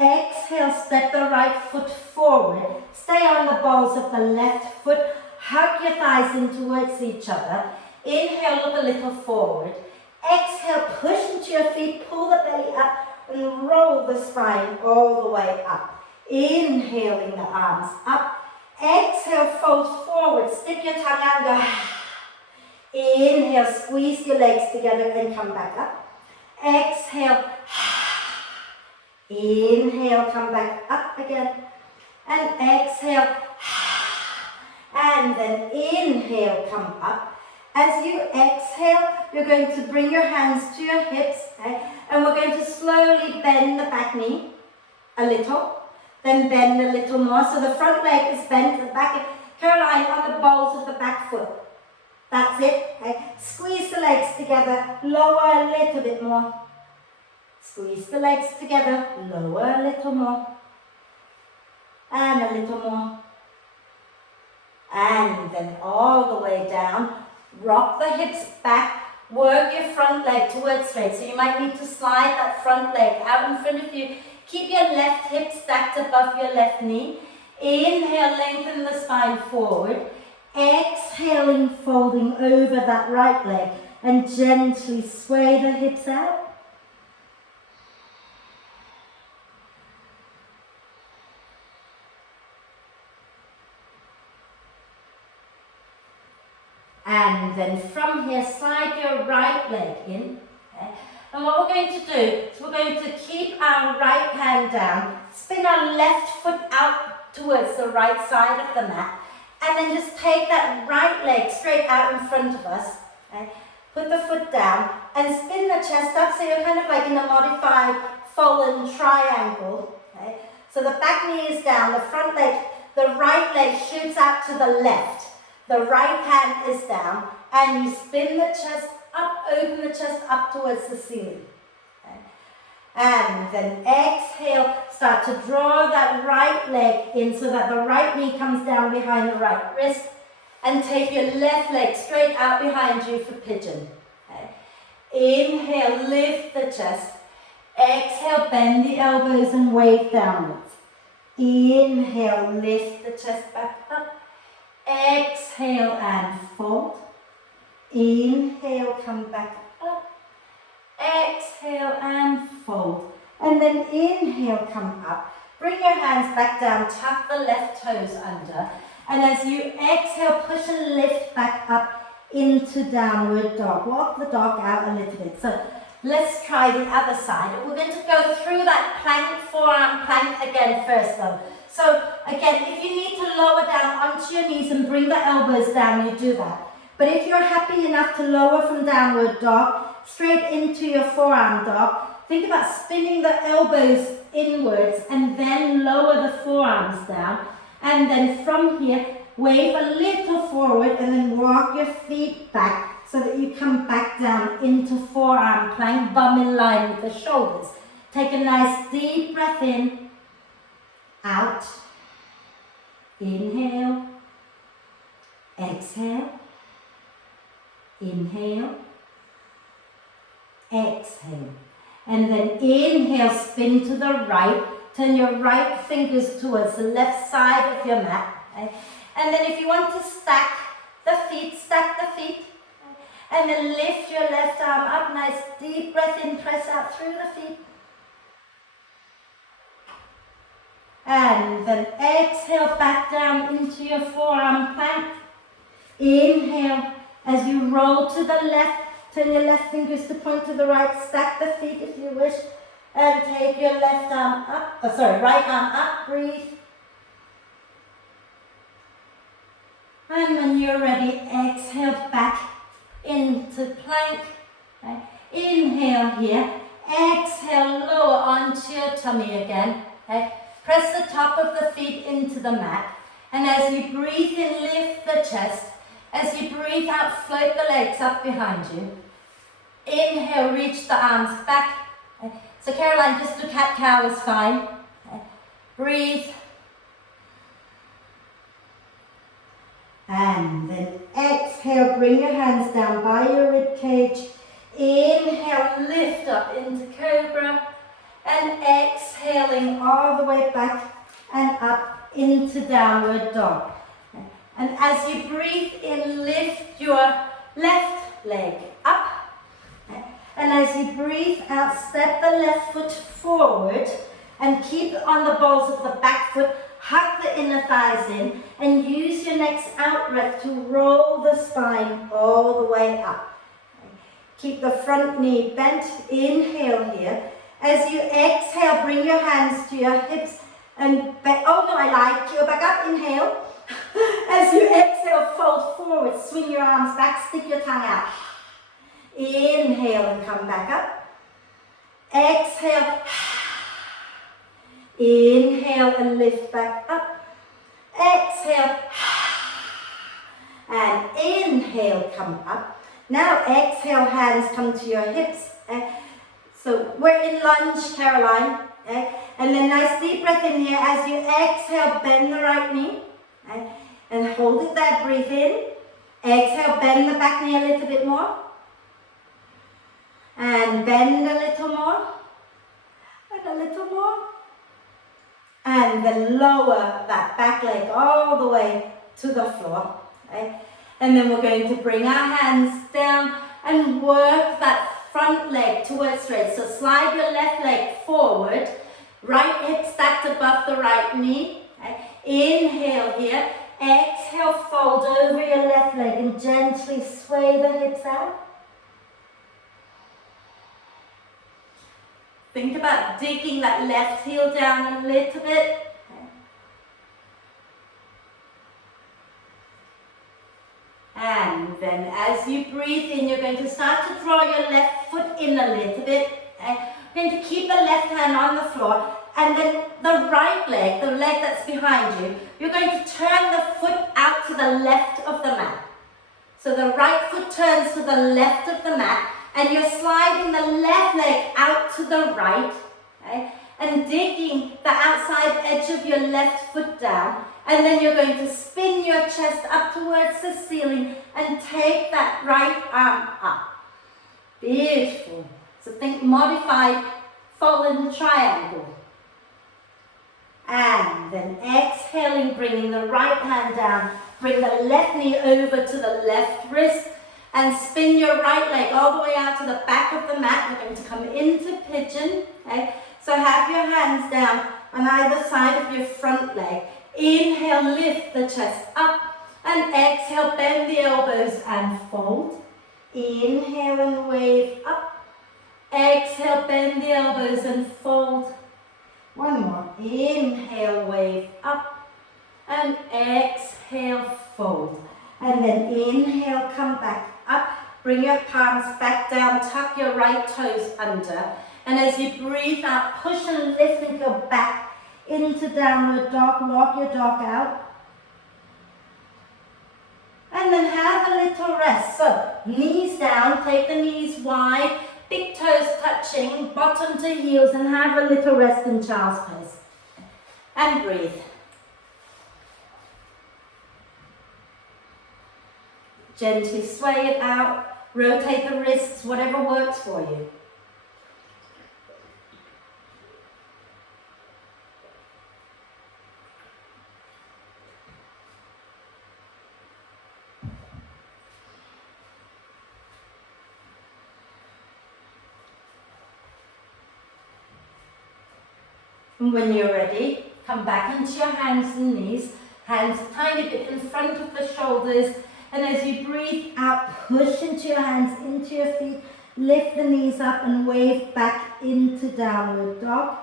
Exhale, step the right foot forward. Stay on the balls of the left foot. hug your thighs in towards each other. Inhale, look a little forward. Exhale, push into your feet, pull the belly up and roll the spine all the way up. Inhaling the arms up. Exhale, fold forward, stick your tongue out and go. Inhale, squeeze your legs together and come back up. Exhale. Inhale, come back up again. And exhale. And then inhale, come up. As you exhale, you're going to bring your hands to your hips, okay? And we're going to slowly bend the back knee a little, then bend a little more. So the front leg is bent, the back, Caroline, on the balls of the back foot. That's it, okay? Squeeze the legs together, lower a little bit more. Squeeze the legs together, lower a little more. And a little more. And then all the way down. Rock the hips back, work your front leg towards straight. So you might need to slide that front leg out in front of you. Keep your left hip stacked above your left knee. Inhale, lengthen the spine forward. Exhaling, folding over that right leg and gently sway the hips out. And then from here, slide your right leg in. Okay? And what we're going to do is we're going to keep our right hand down, spin our left foot out towards the right side of the mat, and then just take that right leg straight out in front of us. Okay? Put the foot down and spin the chest up so you're kind of like in a modified fallen triangle. Okay? So the back knee is down, the front leg, the right leg shoots out to the left. The right hand is down, and you spin the chest up, open the chest up towards the ceiling. Okay? And then exhale, start to draw that right leg in so that the right knee comes down behind the right wrist, and take your left leg straight out behind you for pigeon. Okay? Inhale, lift the chest. Exhale, bend the elbows and wave downwards. Inhale, lift the chest back up. Exhale and fold. Inhale, come back up. Exhale and fold. And then inhale, come up. Bring your hands back down, tuck the left toes under. And as you exhale, push and lift back up into downward dog. Walk the dog out a little bit. So let's try the other side. We're going to go through that plank, forearm plank again first though. So again, if you need to lower down onto your knees and bring the elbows down, you do that. But if you're happy enough to lower from downward dog, straight into your forearm dog, think about spinning the elbows inwards and then lower the forearms down. And then from here, wave a little forward and then walk your feet back so that you come back down into forearm plank, bum in line with the shoulders. Take a nice deep breath in. Out, inhale, exhale, inhale, exhale. And then inhale, spin to the right, turn your right fingers towards the left side of your mat. Okay? And then if you want to stack the feet, stack the feet. Okay? And then lift your left arm up, nice deep breath in, press out through the feet. And then exhale back down into your forearm plank. Inhale as you roll to the left. Turn your left fingers to point to the right. Stack the feet if you wish. And take your left arm up. Right arm up. Breathe. And when you're ready, exhale back into plank. Okay. Inhale here. Exhale, lower onto your tummy again. Okay. Press the top of the feet into the mat. And as you breathe in, lift the chest. As you breathe out, float the legs up behind you. Inhale, reach the arms back. Okay. So Caroline, just do cat-cow is fine. Okay. Breathe. And then exhale, bring your hands down by your rib cage. Inhale, lift up into cobra. And exhaling all the way back and up into downward dog. And as you breathe in, lift your left leg up. And as you breathe out, step the left foot forward and keep on the balls of the back foot. Hug the inner thighs in and use your next out breath to roll the spine all the way up. Keep the front knee bent. Inhale here. As you exhale, bring your hands to your hips and back. Oh no, I lied. Go back up. Inhale. As you exhale, fold forward. Swing your arms back. Stick your tongue out. Inhale and come back up. Exhale. Inhale and lift back up. Exhale. And inhale, come up. Now exhale, hands come to your hips. So we're in lunge, Caroline. And then nice deep breath in here. As you exhale, bend the right knee. And hold it there, breathe in. Exhale, bend the back knee a little bit more. And bend a little more. And a little more. And then lower that back leg all the way to the floor. And then we're going to bring our hands down and work that front leg towards straight. So slide your left leg forward. Right hip stacked above the right knee. Inhale here. Exhale, fold over your left leg and gently sway the hips out. Think about digging that left heel down a little bit. And then as you breathe in, you're going to start to draw your left foot in a little bit. You're going to keep the left hand on the floor. And then the right leg, the leg that's behind you, you're going to turn the foot out to the left of the mat. So the right foot turns to the left of the mat. And you're sliding the left leg out to the right, and digging the outside edge of your left foot down. And then you're going to spin your chest up towards the ceiling and take that right arm up. Beautiful. So think modified fallen triangle. And then exhaling, bringing the right hand down. Bring the left knee over to the left wrist. And spin your right leg all the way out to the back of the mat. We're going to come into pigeon. So have your hands down on either side of your front leg. Inhale, lift the chest up. And exhale, bend the elbows and fold. Inhale and wave up. Exhale, bend the elbows and fold. One more. Inhale, wave up. And exhale, fold. And then inhale, come back up, bring your palms back down, tuck your right toes under. And as you breathe out, push and lift and go back into downward dog, walk your dog out. And then have a little rest. So knees down, take the knees wide, big toes touching, bottom to heels, and have a little rest in child's pose. And breathe. Gently sway it out, rotate the wrists, whatever works for you. And when you're ready, come back into your hands and knees, hands a tiny bit in front of the shoulders. And as you breathe out, push into your hands, into your feet, lift the knees up and wave back into downward dog.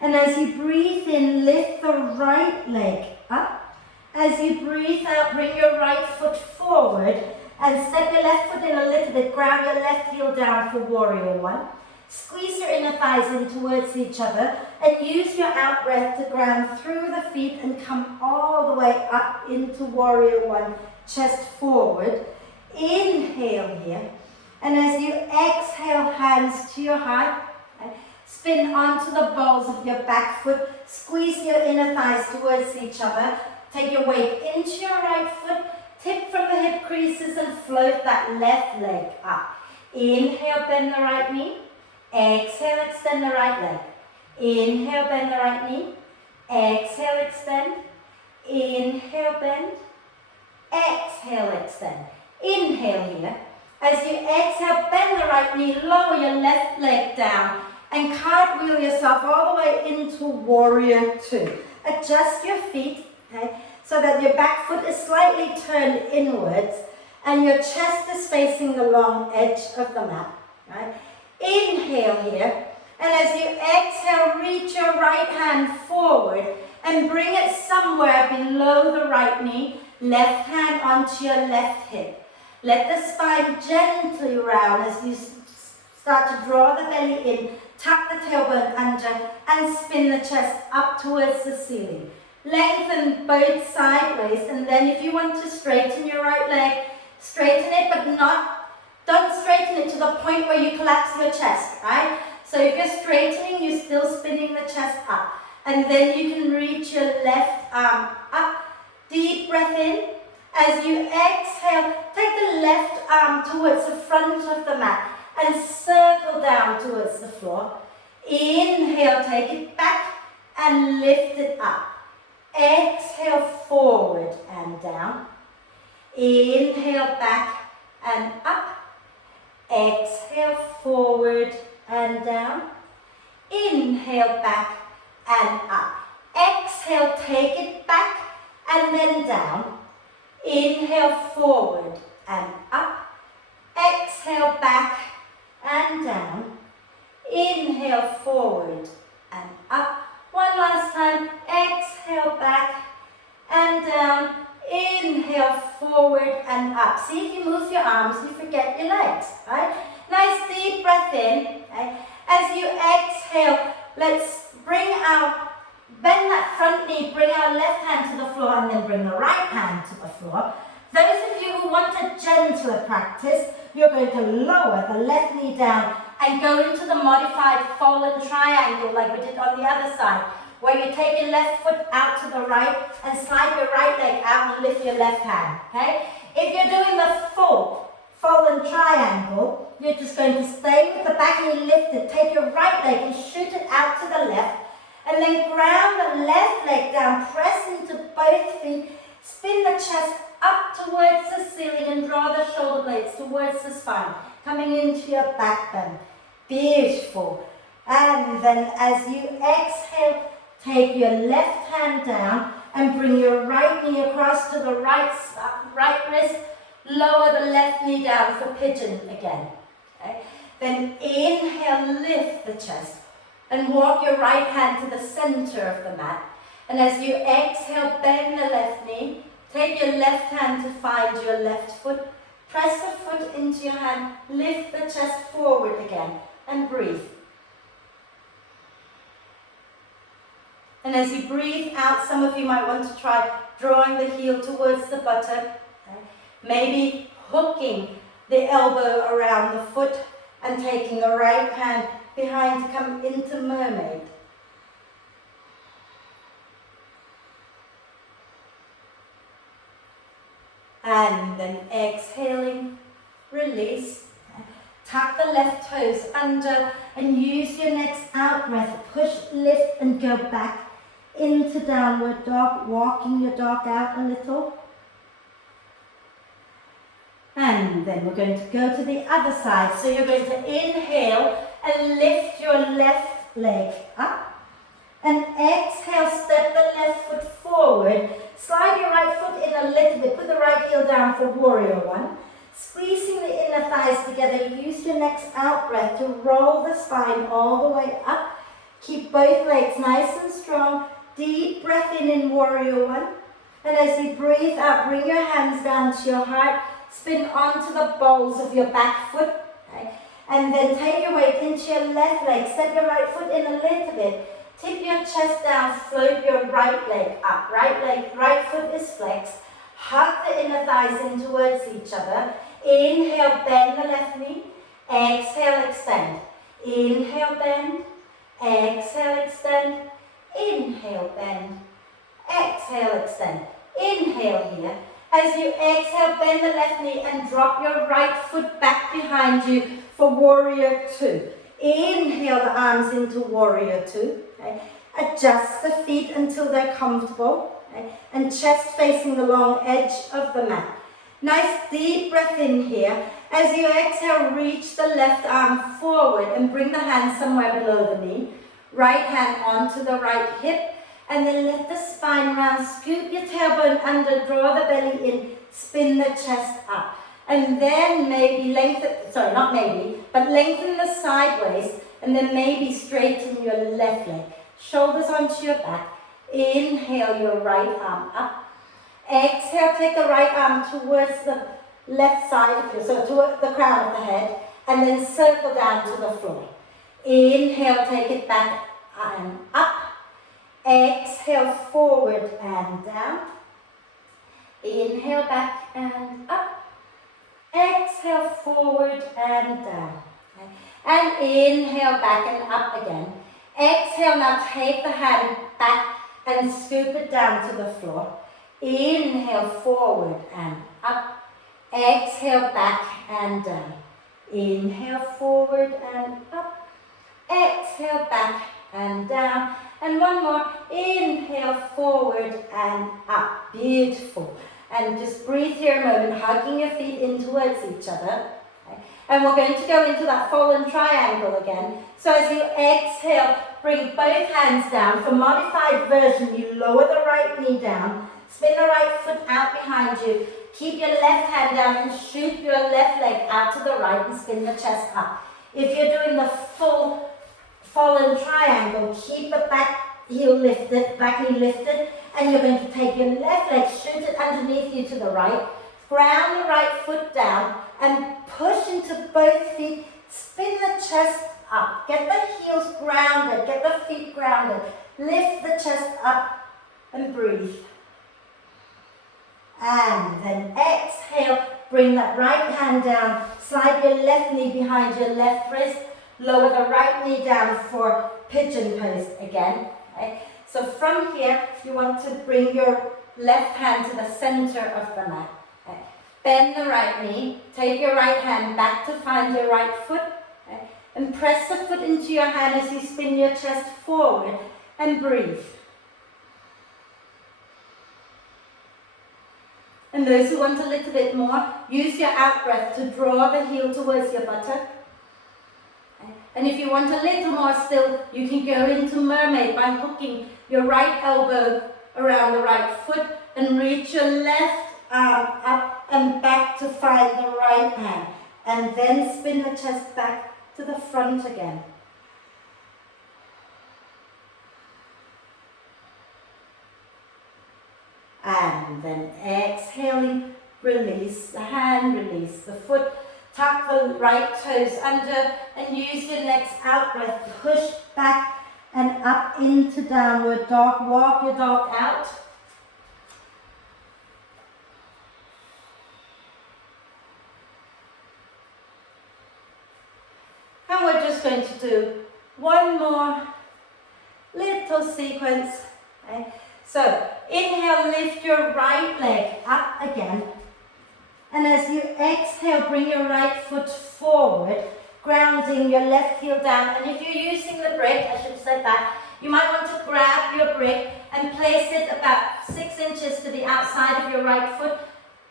And as you breathe in, lift the right leg up. As you breathe out, bring your right foot forward and step your left foot in a little bit. Ground your left heel down for warrior one. Squeeze your inner thighs in towards each other and use your out breath to ground through the feet and come all the way up into warrior one. Chest forward, inhale here, and as you exhale, hands to your heart, spin onto the balls of your back foot, squeeze your inner thighs towards each other, take your weight into your right foot, tip from the hip creases and float that left leg up. Inhale, bend the right knee, exhale, extend the right leg. Inhale, bend the right knee, exhale, extend, inhale, bend. exhale, extend. Inhale here. As you exhale, bend the right knee, lower your left leg down, and cartwheel yourself all the way into warrior two. Adjust your feet, okay, so that your back foot is slightly turned inwards, and your chest is facing the long edge of the mat, right? Inhale here, and as you exhale, reach your right hand forward and bring it somewhere below the right knee, left hand onto your left hip. Let the spine gently round as you start to draw the belly in, tuck the tailbone under, and spin the chest up towards the ceiling. Lengthen both sideways, and then if you want to straighten your right leg, straighten it, but don't straighten it to the point where you collapse your chest, right? So if you're straightening, you're still spinning the chest up. And then you can reach your left arm up. Deep breath in. As you exhale, take the left arm towards the front of the mat and circle down towards the floor. Inhale, take it back and lift it up. Exhale, forward and down. Inhale, back and up. Exhale, forward and down. Inhale, back and up. Exhale, take it back and then down. Inhale, forward and up. Exhale, back and down. Inhale, forward and up. One last time. Exhale, back and down. Inhale, forward and up. See, if you move your arms, you forget your legs, right? Nice deep breath in. Okay? As you exhale, let's bend that front knee, bring our left hand to the floor, and then bring the right hand to the floor. Those of you who want a gentler practice, you're going to lower the left knee down and go into the modified fallen triangle like we did on the other side, where you take your left foot out to the right and slide your right leg out and lift your left hand, okay? If you're doing the full fallen triangle, you're just going to stay with the back knee lifted, take your right leg and shoot it out to the left, and then ground the left leg down, press into both feet, spin the chest up towards the ceiling and draw the shoulder blades towards the spine, coming into your back bend. Beautiful. And then as you exhale, take your left hand down and bring your right knee across to the right wrist. Lower the left knee down for pigeon again. Okay? Then inhale, lift the chest and walk your right hand to the center of the mat. And as you exhale, bend the left knee. Take your left hand to find your left foot. Press the foot into your hand. Lift the chest forward again and breathe. And as you breathe out, some of you might want to try drawing the heel towards the buttock. Okay? Maybe hooking the elbow around the foot and taking the right hand behind to come into mermaid. And then exhaling, release. Tuck the left toes under and use your next out breath. Push, lift and go back into downward dog, walking your dog out a little. And then we're going to go to the other side. So you're going to inhale and lift your left leg up. And exhale, step the left foot forward. Slide your right foot in a little bit. Put the right heel down for warrior one. Squeezing the inner thighs together. Use your next out breath to roll the spine all the way up. Keep both legs nice and strong. Deep breath in warrior one. And as you breathe out, bring your hands down to your heart. Spin onto the balls of your back foot. Okay? And then take your weight into your left leg. Step your right foot in a little bit. Tip your chest down. Float your right leg up. Right foot is flexed. Hug the inner thighs in towards each other. Inhale, bend the left knee. Exhale, extend. Inhale, bend. Exhale, extend. Inhale, bend. Exhale, extend. Inhale here. As you exhale, bend the left knee and drop your right foot back behind you for warrior two. Inhale the arms into warrior two. Okay. Adjust the feet until they're comfortable. okay? And chest facing the long edge of the mat. Nice deep breath in here. As you exhale, reach the left arm forward and bring the hand somewhere below the knee. Right hand onto the right hip. And then let the spine round, scoop your tailbone under, draw the belly in, spin the chest up. And then maybe lengthen the sideways, and then maybe straighten your left leg. Shoulders onto your back. Inhale your right arm up. Exhale, take the right arm towards the left side of you, so toward the crown of the head, and then circle down to the floor. Inhale, take it back and up. Exhale, forward and down. Inhale, back and up. Exhale, forward and down. Okay. And inhale, back and up again. Exhale, now take the hand back and scoop it down to the floor. Inhale, forward and up. Exhale, back and down. Inhale, forward and up. Exhale, back and down. And one more. Inhale, forward and up. Beautiful. And just breathe here a moment, hugging your feet in towards each other. Okay. And we're going to go into that fallen triangle again. So as you exhale, bring both hands down. For modified version, you lower the right knee down, spin the right foot out behind you, keep your left hand down and shoot your left leg out to the right and spin the chest up. If you're doing the full fallen triangle, keep the back heel lifted, back knee lifted, and you're going to take your left leg, shoot it underneath you to the right, ground the right foot down, and push into both feet, spin the chest up. Get the heels grounded, get the feet grounded, lift the chest up and breathe. And then exhale, bring that right hand down, slide your left knee behind your left wrist, lower the right knee down for pigeon pose again. Okay? So from here, you want to bring your left hand to the center of the mat. Okay? Bend the right knee, take your right hand back to find your right foot, okay? And press the foot into your hand as you spin your chest forward and breathe. And those who want a little bit more, use your out breath to draw the heel towards your buttock. And if you want a little more still, you can go into mermaid by hooking your right elbow around the right foot and reach your left arm up and back to find the right hand. And then spin the chest back to the front again. And then exhaling, release the hand, release the foot. Tuck the right toes under and use your next out breath to push back and up into downward dog. Walk your dog out. And we're just going to do one more little sequence. Okay? So inhale, lift your right leg up again. And as you exhale, bring your right foot forward, grounding your left heel down. And if you're using the brick, I should have said that, you might want to grab your brick and place it about 6 inches to the outside of your right foot.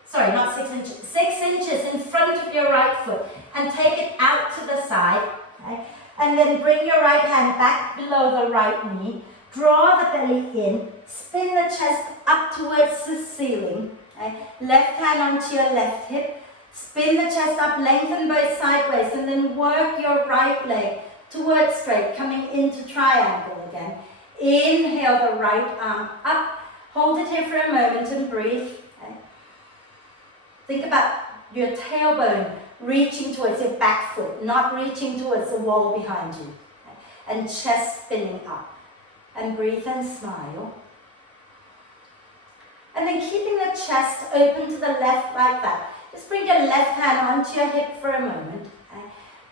Sorry, not 6 inches, 6 inches in front of your right foot. And take it out to the side. Okay? And then bring your right hand back below the right knee. Draw the belly in, spin the chest up towards the ceiling. Okay. Left hand onto your left hip, spin the chest up, lengthen both sideways, and then work your right leg towards straight, coming into triangle again. Inhale the right arm up, hold it here for a moment and breathe. Okay. Think about your tailbone reaching towards your back foot, not reaching towards the wall behind you. Okay. And chest spinning up. And breathe and smile. And then keeping the chest open to the left like that. Just bring your left hand onto your hip for a moment. Okay.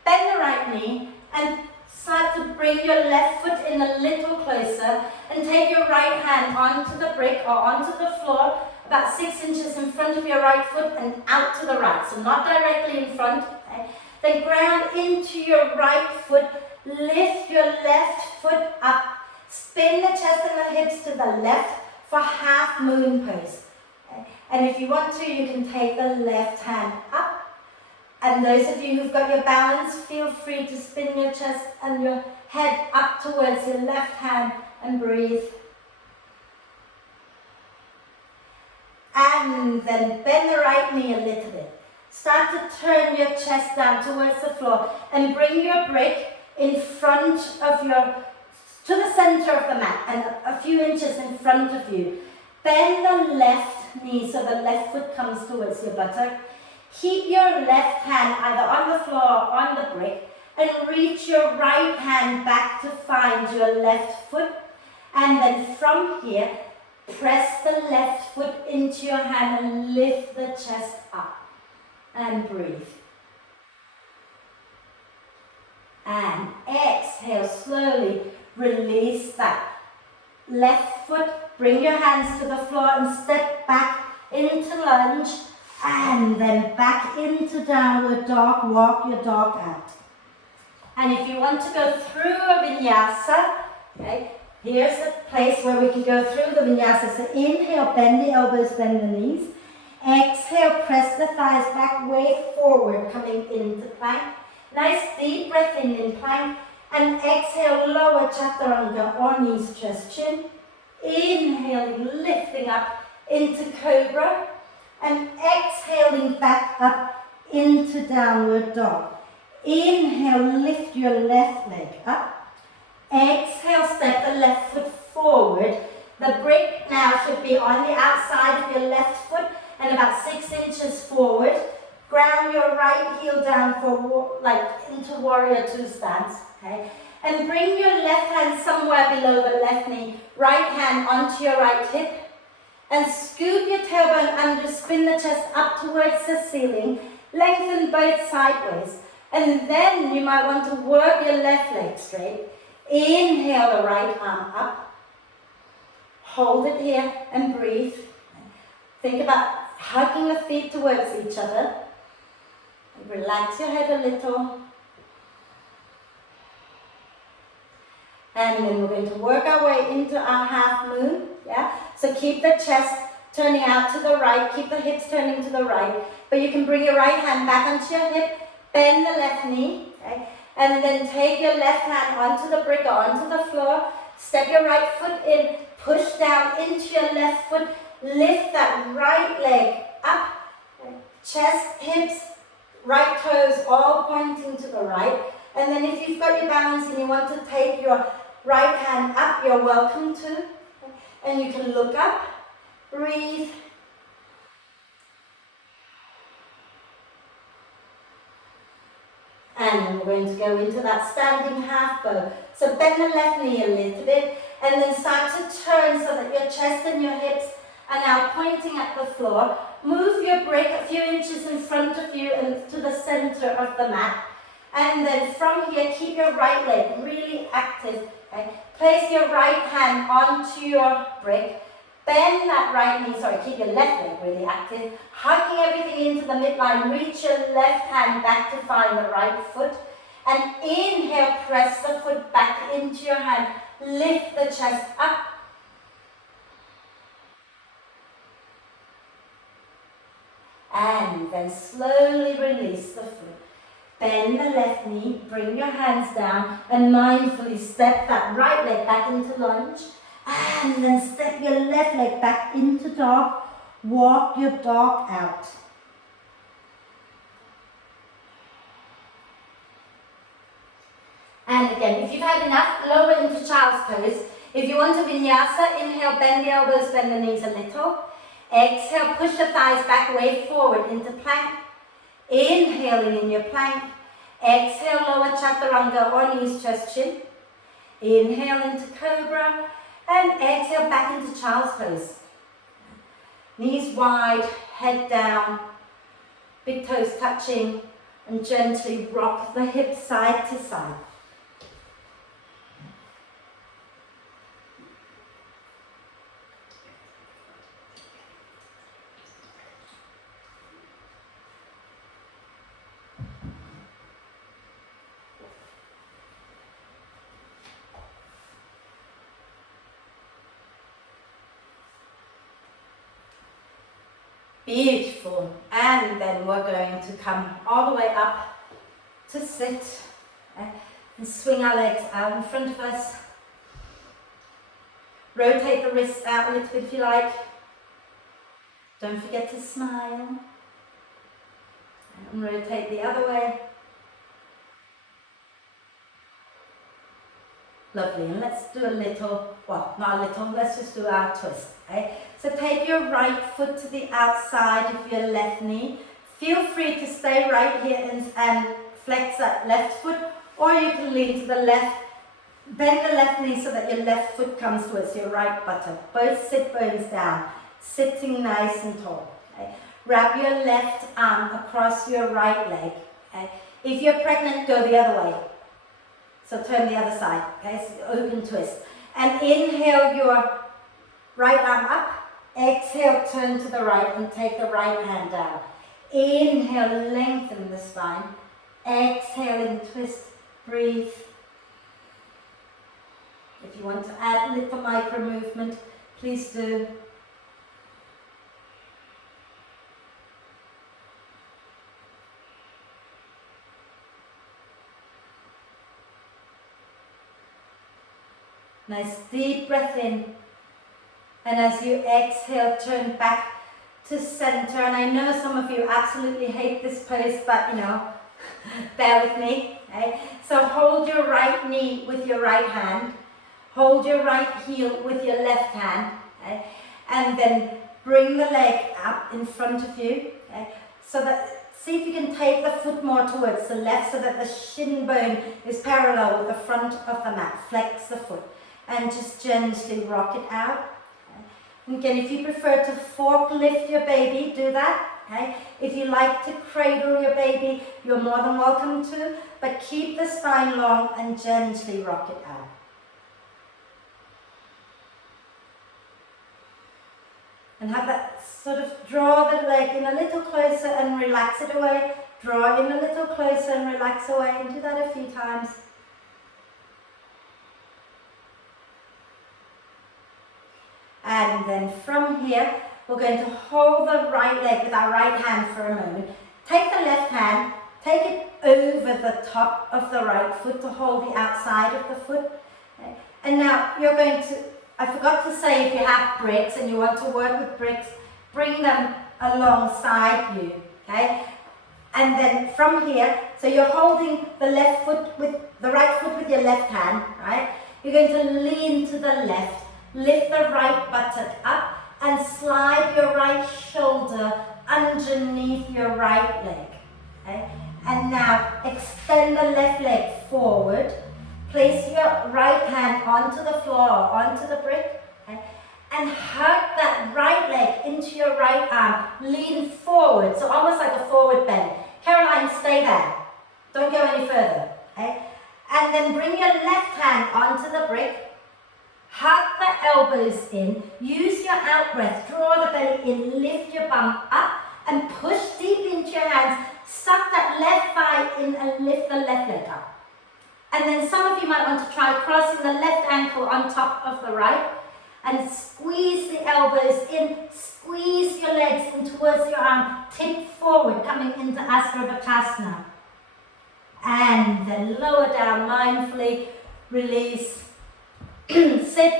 Bend the right knee and start to bring your left foot in a little closer and take your right hand onto the brick or onto the floor about 6 inches in front of your right foot and out to the right. So not directly in front. Okay. Then ground into your right foot. Lift your left foot up. Spin the chest and the hips to the left. for half moon pose. And if you want to, you can take the left hand up. And those of you who've got your balance, feel free to spin your chest and your head up towards your left hand and breathe. And then bend the right knee a little bit. Start to turn your chest down towards the floor and bring your brick in front of to the center of the mat and a few inches in front of you. Bend the left knee so the left foot comes towards your buttock. Keep your left hand either on the floor or on the brick and reach your right hand back to find your left foot. And then from here, press the left foot into your hand and lift the chest up. And breathe. And exhale, slowly release that left foot. Bring your hands to the floor and step back into lunge. And then back into downward dog, walk your dog out. And if you want to go through a vinyasa, okay, here's a place where we can go through the vinyasa. So inhale, bend the elbows, bend the knees. Exhale, press the thighs back, way forward, coming into plank. Nice deep breath in plank. And exhale, lower chaturanga, or knees, chest, chin. Inhaling, lifting up into cobra. And exhaling back up into downward dog. Inhale, lift your left leg up. Exhale, step the left foot forward. The brick now should be on the outside of your left foot and about 6 inches forward. Ground your right heel down for into warrior two stance. Okay? And bring your left hand somewhere below the left knee. Right hand onto your right hip. And scoop your tailbone under, spin the chest up towards the ceiling, lengthen both sideways. And then you might want to work your left leg straight. Inhale the right arm up. Hold it here and breathe. Think about hugging the feet towards each other. Relax your head a little. And then we're going to work our way into our half moon. Yeah? So keep the chest turning out to the right, keep the hips turning to the right, but you can bring your right hand back onto your hip, bend the left knee, okay? And then take your left hand onto the brick or onto the floor, step your right foot in, push down into your left foot, lift that right leg up, chest, hips, right toes all pointing to the right. And then if you've got your balance and you want to take your right hand up, you're welcome to. And you can look up, breathe. And then we're going to go into that standing half bow. So bend the left knee a little bit and then start to turn so that your chest and your hips are now pointing at the floor. Move your brick a few inches in front of you and to the center of the mat. And then from here, keep your right leg really active. Okay? Place your right hand onto your brick. Bend that right knee, keep your left leg really active. Hugging everything into the midline. Reach your left hand back to find the right foot. And inhale, press the foot back into your hand. Lift the chest up. And then slowly release the foot. Bend the left knee, bring your hands down, and mindfully step that right leg back into lunge. And then step your left leg back into dog. Walk your dog out. And again, if you've had enough, lower into child's pose. If you want to vinyasa, inhale, bend the elbows, bend the knees a little. Exhale, push the thighs back, way forward into plank. Inhaling in your plank. Exhale, lower chaturanga or knees, chest, chin. Inhale into cobra. And exhale back into child's pose. Knees wide, head down. Big toes touching. And gently rock the hips side to side. Beautiful. And then we're going to come all the way up to sit and swing our legs out in front of us. Rotate the wrists out a little bit if you like. Don't forget to smile. And rotate the other way. Lovely, and let's do a little, well, not a little, let's just do our twist, okay? So take your right foot to the outside of your left knee. Feel free to stay right here and flex that left foot, or you can lean to the left, bend the left knee so that your left foot comes towards your right buttock. Both sit bones down, sitting nice and tall, okay? Wrap your left arm across your right leg, okay? If you're pregnant, go the other way. So turn the other side, okay, so open twist. And inhale your right arm up, exhale, turn to the right and take the right hand down. Inhale, lengthen the spine. Exhaling, twist, breathe. If you want to add a little micro movement, please do. Nice deep breath in, and as you exhale, turn back to center. And I know some of you absolutely hate this pose, but you know, bear with me. Okay? So hold your right knee with your right hand, hold your right heel with your left hand, okay? And then bring the leg up in front of you, okay? So that, see if you can take the foot more towards the left so that the shin bone is parallel with the front of the mat. Flex the foot. And just gently rock it out. Okay. And again, if you prefer to forklift your baby, do that. Okay. If you like to cradle your baby, you're more than welcome to, but keep the spine long and gently rock it out. And have that sort of draw the leg in a little closer and relax it away. Draw in a little closer and relax away, and do that a few times. And then from here, we're going to hold the right leg with our right hand for a moment. Take the left hand, take it over the top of the right foot to hold the outside of the foot. Okay. And now you're going to, I forgot to say, if you have bricks and you want to work with bricks, bring them alongside you, okay? And then from here, so you're holding the left foot with, the right foot with your left hand, right? You're going to lean to the left. Lift the right buttock up and slide your right shoulder underneath your right leg. Okay? And now extend the left leg forward. Place your right hand onto the floor, onto the brick. Okay? And hug that right leg into your right arm. Lean forward, so almost like a forward bend. Caroline, stay there. Don't go any further. Okay? And then bring your left hand onto the brick. Hug the elbows in, use your out breath, draw the belly in, lift your bum up and push deep into your hands. Suck that left thigh in and lift the left leg up. And then some of you might want to try crossing the left ankle on top of the right and squeeze the elbows in, squeeze your legs in towards your arm, tip forward, coming into Astra. And then lower down mindfully, release. Sit,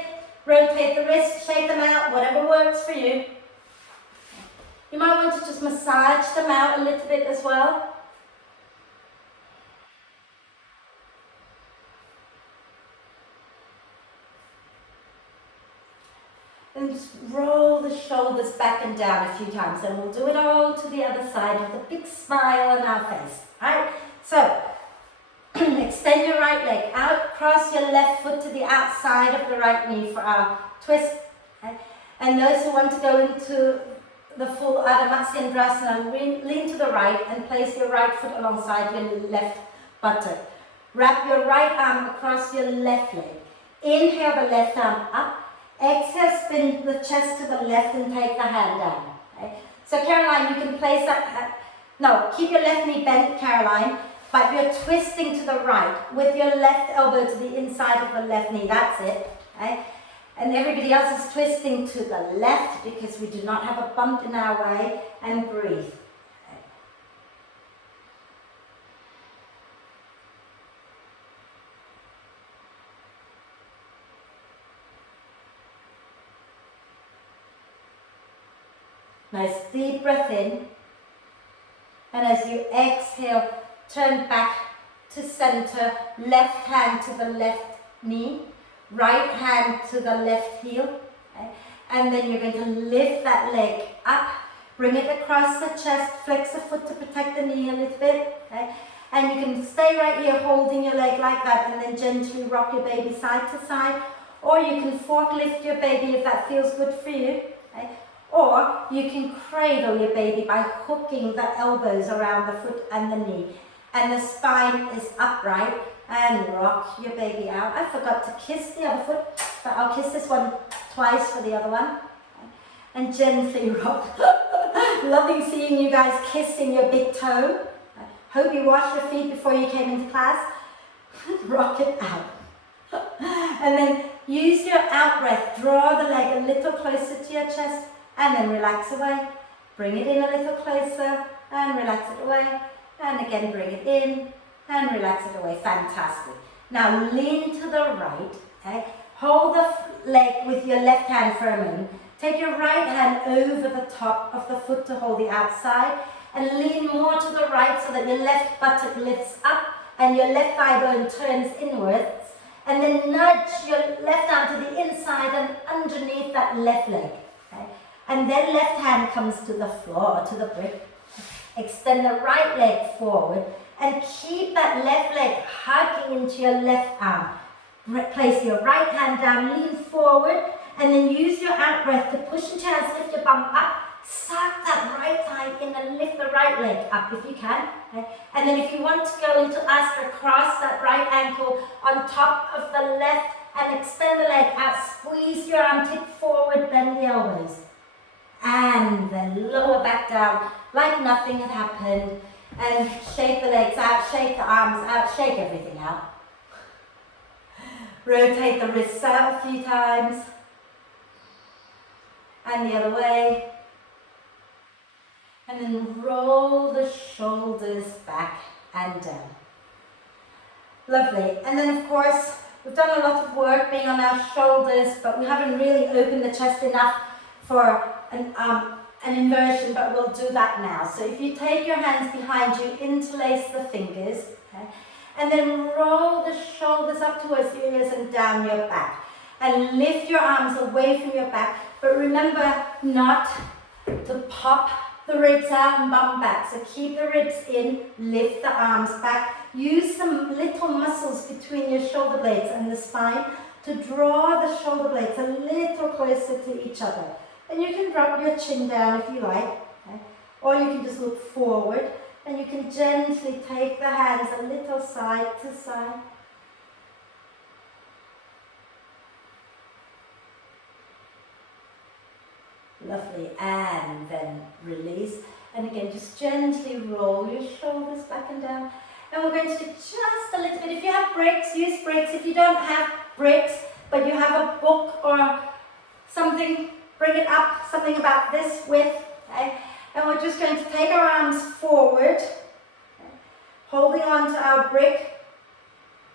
rotate the wrists, shake them out, whatever works for you. You might want to just massage them out a little bit as well. And just roll the shoulders back and down a few times, and we'll do it all to the other side with a big smile on our face. Alright, so extend your right leg out, cross your left foot to the outside of the right knee for our twist. Okay? And those who want to go into the full Ardha Matsyendrasana, lean to the right and place your right foot alongside your left buttock. Wrap your right arm across your left leg. Inhale the left arm up. Exhale, spin the chest to the left and take the hand down. Okay? So Caroline, you can place that, keep your left knee bent, Caroline. But you're twisting to the right with your left elbow to the inside of the left knee. That's it. Okay? And everybody else is twisting to the left because we do not have a bump in our way, and breathe. Nice deep breath in, and as you exhale, turn back to center, left hand to the left knee, right hand to the left heel, okay? And then you're going to lift that leg up, bring it across the chest, flex the foot to protect the knee a little bit, okay? And you can stay right here holding your leg like that, and then gently rock your baby side to side, or you can forklift your baby if that feels good for you, okay? Or you can cradle your baby by hooking the elbows around the foot and the knee. And the spine is upright, and rock your baby out. I forgot to kiss the other foot, but I'll kiss this one twice for the other one. And gently rock. Loving seeing you guys kissing your big toe. Hope you washed your feet before you came into class. Rock it out. And then use your out breath. Draw the leg a little closer to your chest, and then relax away. Bring it in a little closer, and relax it away. And again, bring it in, and relax it away. Fantastic. Now lean to the right, okay? Hold the leg with your left hand for a moment. Take your right hand over the top of the foot to hold the outside, and lean more to the right so that your left buttock lifts up and your left thigh bone turns inwards. And then nudge your left arm to the inside and underneath that left leg. Okay? And then left hand comes to the floor, or to the brick. Extend the right leg forward and keep that left leg hugging into your left arm. Place your right hand down, lean forward, and then use your out breath to push into your hands, lift your bum up, suck that right thigh in and lift the right leg up if you can. Okay? And then if you want to go into Astra, cross that right ankle on top of the left and extend the leg out, squeeze your arm tip forward, bend the elbows. And then lower back down like nothing had happened, and shake the legs out, shake the arms out, shake everything out. Rotate the wrists out a few times, and the other way. And then roll the shoulders back and down. Lovely. And then of course, we've done a lot of work being on our shoulders, but we haven't really opened the chest enough for an inversion, but we'll do that now. So if you take your hands behind you, interlace the fingers, okay? And then roll the shoulders up towards your ears and down your back. And lift your arms away from your back, but remember not to pop the ribs out and bum back. So keep the ribs in, lift the arms back. Use some little muscles between your shoulder blades and the spine to draw the shoulder blades a little closer to each other. And you can drop your chin down if you like, okay? Or you can just look forward, and you can gently take the hands a little side to side. Lovely, and then release. And again, just gently roll your shoulders back and down. And we're going to do just a little bit. If you have bricks, use bricks. If you don't have bricks, but you have a book or something, bring it up, something about this width, okay? And we're just going to take our arms forward, okay? Holding on to our brick,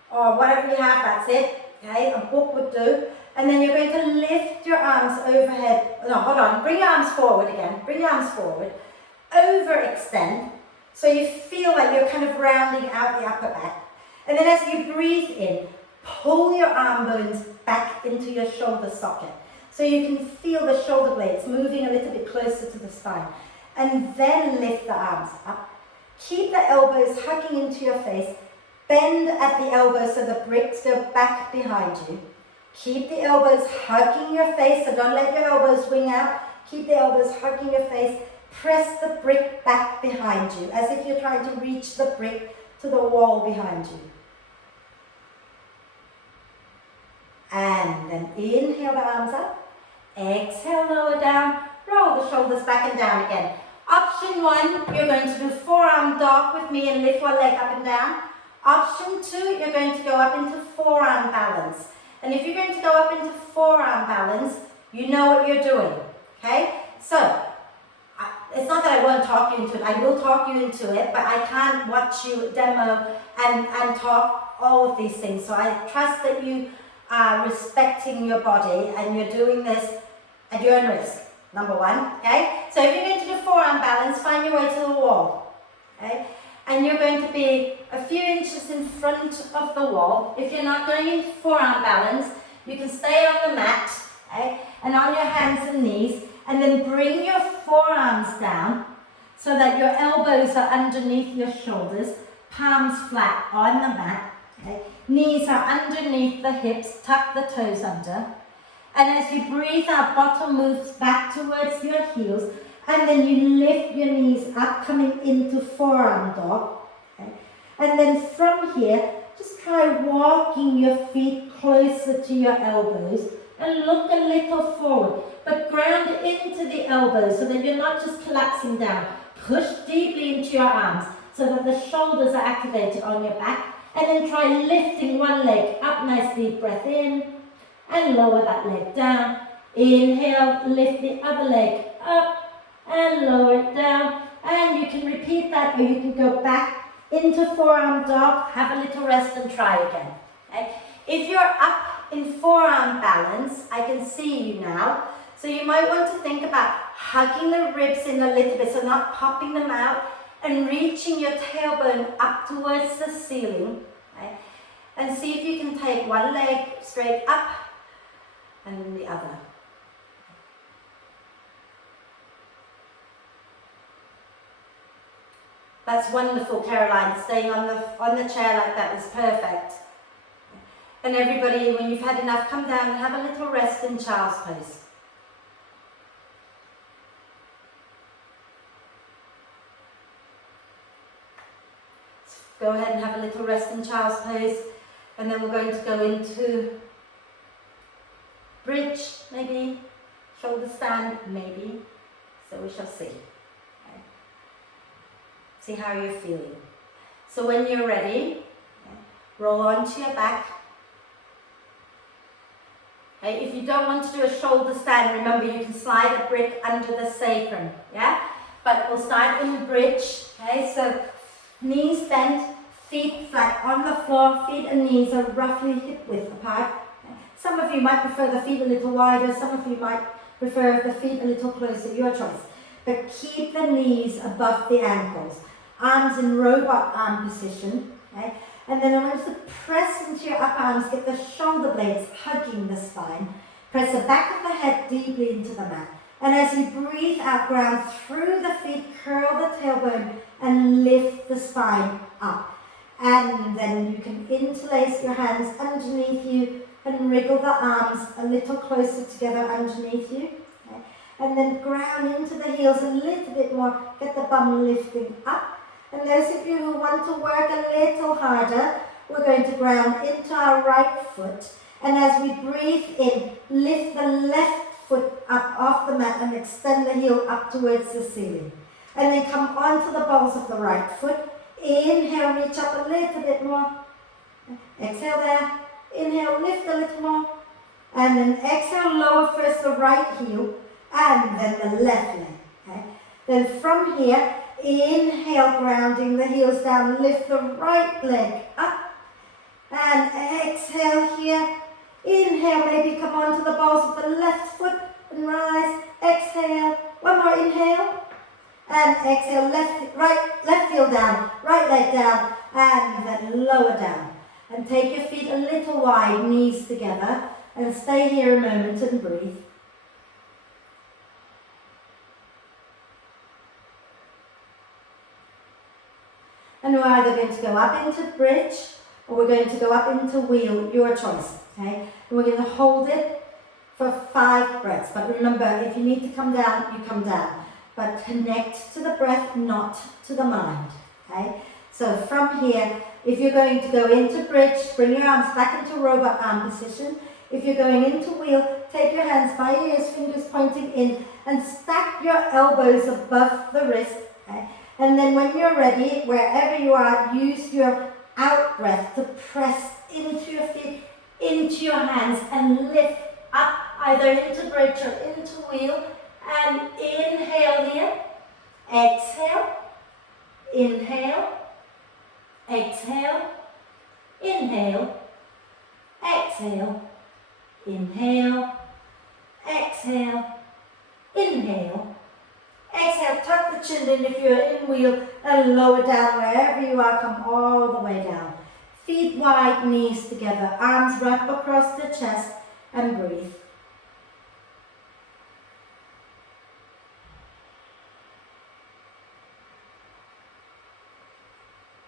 or whatever you have, that's it, okay? A book would do. And then you're going to lift your arms overhead. No, hold on, bring your arms forward again, bring your arms forward. Overextend, so you feel like you're kind of rounding out the upper back. And then as you breathe in, pull your arm bones back into your shoulder socket. So you can feel the shoulder blades moving a little bit closer to the spine. And then lift the arms up. Keep the elbows hugging into your face. Bend at the elbows so the bricks go back behind you. Keep the elbows hugging your face, so don't let your elbows wing out. Keep the elbows hugging your face. Press the brick back behind you, as if you're trying to reach the brick to the wall behind you. And then inhale the arms up. Exhale, lower down, roll the shoulders back and down again. Option 1, you're going to do forearm dog with me and lift one leg up and down. Option 2, you're going to go up into forearm balance. And if you're going to go up into forearm balance, you know what you're doing, okay? So, it's not that I won't talk you into it, I will talk you into it, but I can't watch you demo and talk all of these things. So I trust that you are respecting your body and you're doing this at your own risk, number one, okay? So if you're going to do forearm balance, find your way to the wall, okay? And you're going to be a few inches in front of the wall. If you're not going into forearm balance, you can stay on the mat, okay? And on your hands and knees, and then bring your forearms down so that your elbows are underneath your shoulders, palms flat on the mat, okay? Knees are underneath the hips, tuck the toes under. And as you breathe out, bottom moves back towards your heels, and then you lift your knees up, coming into forearm dog. Okay? And then from here, just try walking your feet closer to your elbows and look a little forward, but ground into the elbows so that you're not just collapsing down. Push deeply into your arms so that the shoulders are activated on your back, and then try lifting one leg up. Nice deep breath in, and lower that leg down. Inhale, lift the other leg up and lower it down. And you can repeat that, or you can go back into forearm dog, have a little rest and try again. Okay? If you're up in forearm balance, I can see you now. So you might want to think about hugging the ribs in a little bit, so not popping them out, and reaching your tailbone up towards the ceiling. Okay? And see if you can take one leg straight up and then the other. That's wonderful, Caroline. Staying on the chair like that is perfect. And everybody, when you've had enough, come down and have a little rest in child's pose. Go ahead and have a little rest in child's pose, and then we're going to go into bridge, maybe, shoulder stand, maybe. So we shall see. Okay. See how you're feeling. So when you're ready, okay, roll onto your back. Okay, if you don't want to do a shoulder stand, remember you can slide a brick under the sacrum. Yeah, but we'll start in bridge. Okay, so knees bent, feet flat on the floor, feet and knees are roughly hip width apart. Some of you might prefer the feet a little wider, some of you might prefer the feet a little closer, your choice. But keep the knees above the ankles. Arms in robot arm position. Okay? And then I want you to press into your upper arms, get the shoulder blades hugging the spine. Press the back of the head deeply into the mat. And as you breathe out, ground through the feet, curl the tailbone and lift the spine up. And then you can interlace your hands underneath you and wriggle the arms a little closer together underneath you. Okay? And then ground into the heels a little bit more, get the bum lifting up. And those of you who want to work a little harder, we're going to ground into our right foot. And as we breathe in, lift the left foot up off the mat and extend the heel up towards the ceiling. And then come onto the balls of the right foot. Inhale, reach up a little bit more. Exhale there. Inhale, lift a little more. And then exhale, lower first the right heel and then the left leg. Okay? Then from here, inhale, grounding the heels down, lift the right leg up. And exhale here. Inhale, maybe come onto the balls of the left foot and rise. Exhale. One more inhale. And exhale, left heel down, right leg down, and then lower down. And take your feet a little wide, knees together, and stay here a moment and breathe. And we're either going to go up into bridge, or we're going to go up into wheel, your choice, okay? And we're going to hold it for 5 breaths. But remember, if you need to come down, you come down. But connect to the breath, not to the mind, okay? So from here, if you're going to go into bridge, bring your arms back into robot arm position. If you're going into wheel, take your hands by your ears, fingers pointing in, and stack your elbows above the wrist, okay? And then when you're ready, wherever you are, use your out breath to press into your feet, into your hands and lift up either into bridge or into wheel. And inhale here, exhale, inhale, exhale, inhale, exhale, inhale, exhale, inhale, exhale. Tuck the chin in if you're in wheel and lower down wherever you are. Come all the way down. Feet wide, knees together, arms wrap across the chest and breathe.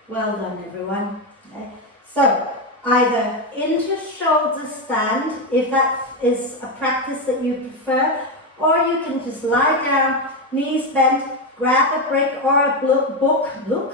Well done, everyone. Okay. So, either into shoulder stand, if that is a practice that you prefer, or you can just lie down, knees bent, grab a brick or a book,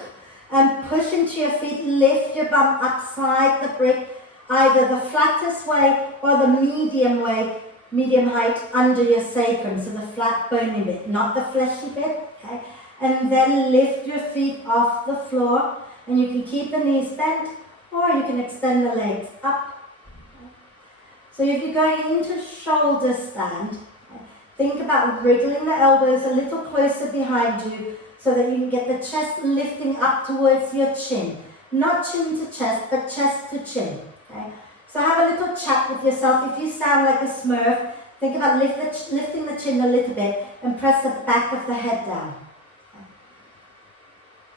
and push into your feet, lift your bum upside the brick, either the flattest way or the medium height under your sacrum, so the flat bony bit, not the fleshy bit, okay? And then lift your feet off the floor, and you can keep the knees bent, or you can extend the legs up. So if you're going into shoulder stand, think about wriggling the elbows a little closer behind you so that you can get the chest lifting up towards your chin. Not chin to chest, but chest to chin. Okay? So have a little chat with yourself. If you sound like a Smurf, think about lifting the chin a little bit and press the back of the head down. Okay?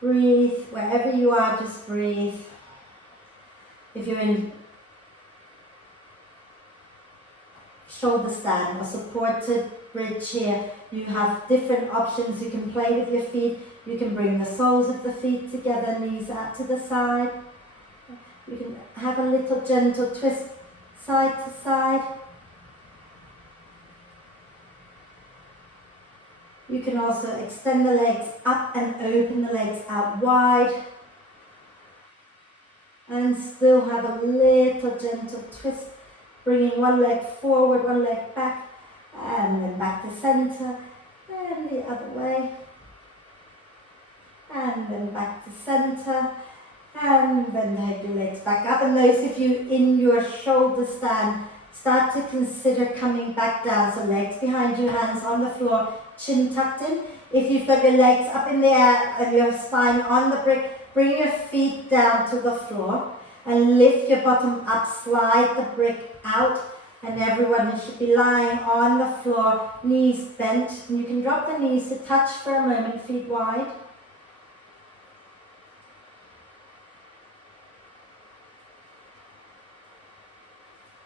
Breathe. Wherever you are, just breathe. If you're in shoulder stand or supported bridge here, you have different options. You can play with your feet. You can bring the soles of the feet together, knees out to the side. You can have a little gentle twist side to side. You can also extend the legs up and open the legs out wide. And still have a little gentle twist, bringing one leg forward, one leg back, and then back to center, and the other way, and then back to center, and then head your legs back up. And those of you in your shoulder stand, start to consider coming back down. So legs behind you, hands on the floor, chin tucked in. If you've got your legs up in the air and your spine on the brick, bring your feet down to the floor and lift your bottom up, slide the brick out, and everyone should be lying on the floor, knees bent. And you can drop the knees to touch for a moment, feet wide.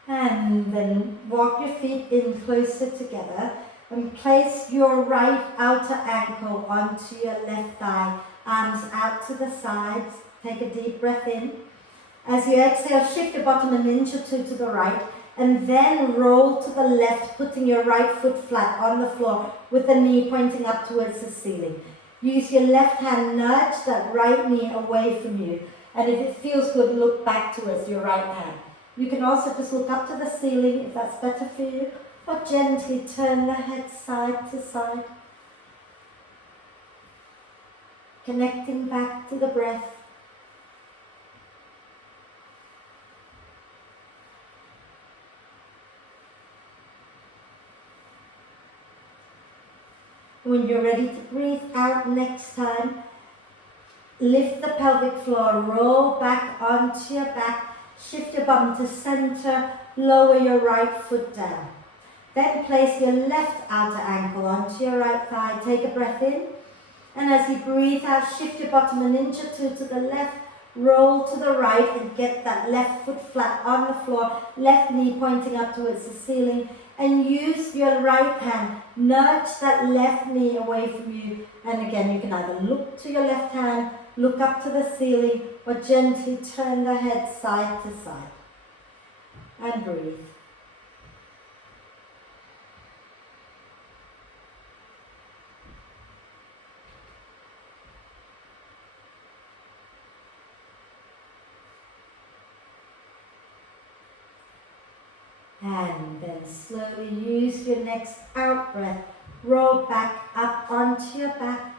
And then walk your feet in closer together and place your right outer ankle onto your left thigh, arms out to the sides. Take a deep breath in. As you exhale, shift your bottom an inch or two to the right, and then roll to the left, putting your right foot flat on the floor with the knee pointing up towards the ceiling. Use your left hand, nudge that right knee away from you, and if it feels good, look back towards your right hand. You can also just look up to the ceiling if that's better for you, or gently turn the head side to side, connecting back to the breath. When you're ready to breathe out next time, lift the pelvic floor, roll back onto your back, shift your bum to center, lower your right foot down. Then place your left outer ankle onto your right thigh, take a breath in, and as you breathe out, shift your bottom an inch or two to the left, roll to the right and get that left foot flat on the floor, left knee pointing up towards the ceiling, and use your right hand, nudge that left knee away from you, and again you can either look to your left hand, look up to the ceiling, or gently turn the head side to side, and breathe. And then slowly use your next out breath. Roll back up onto your back.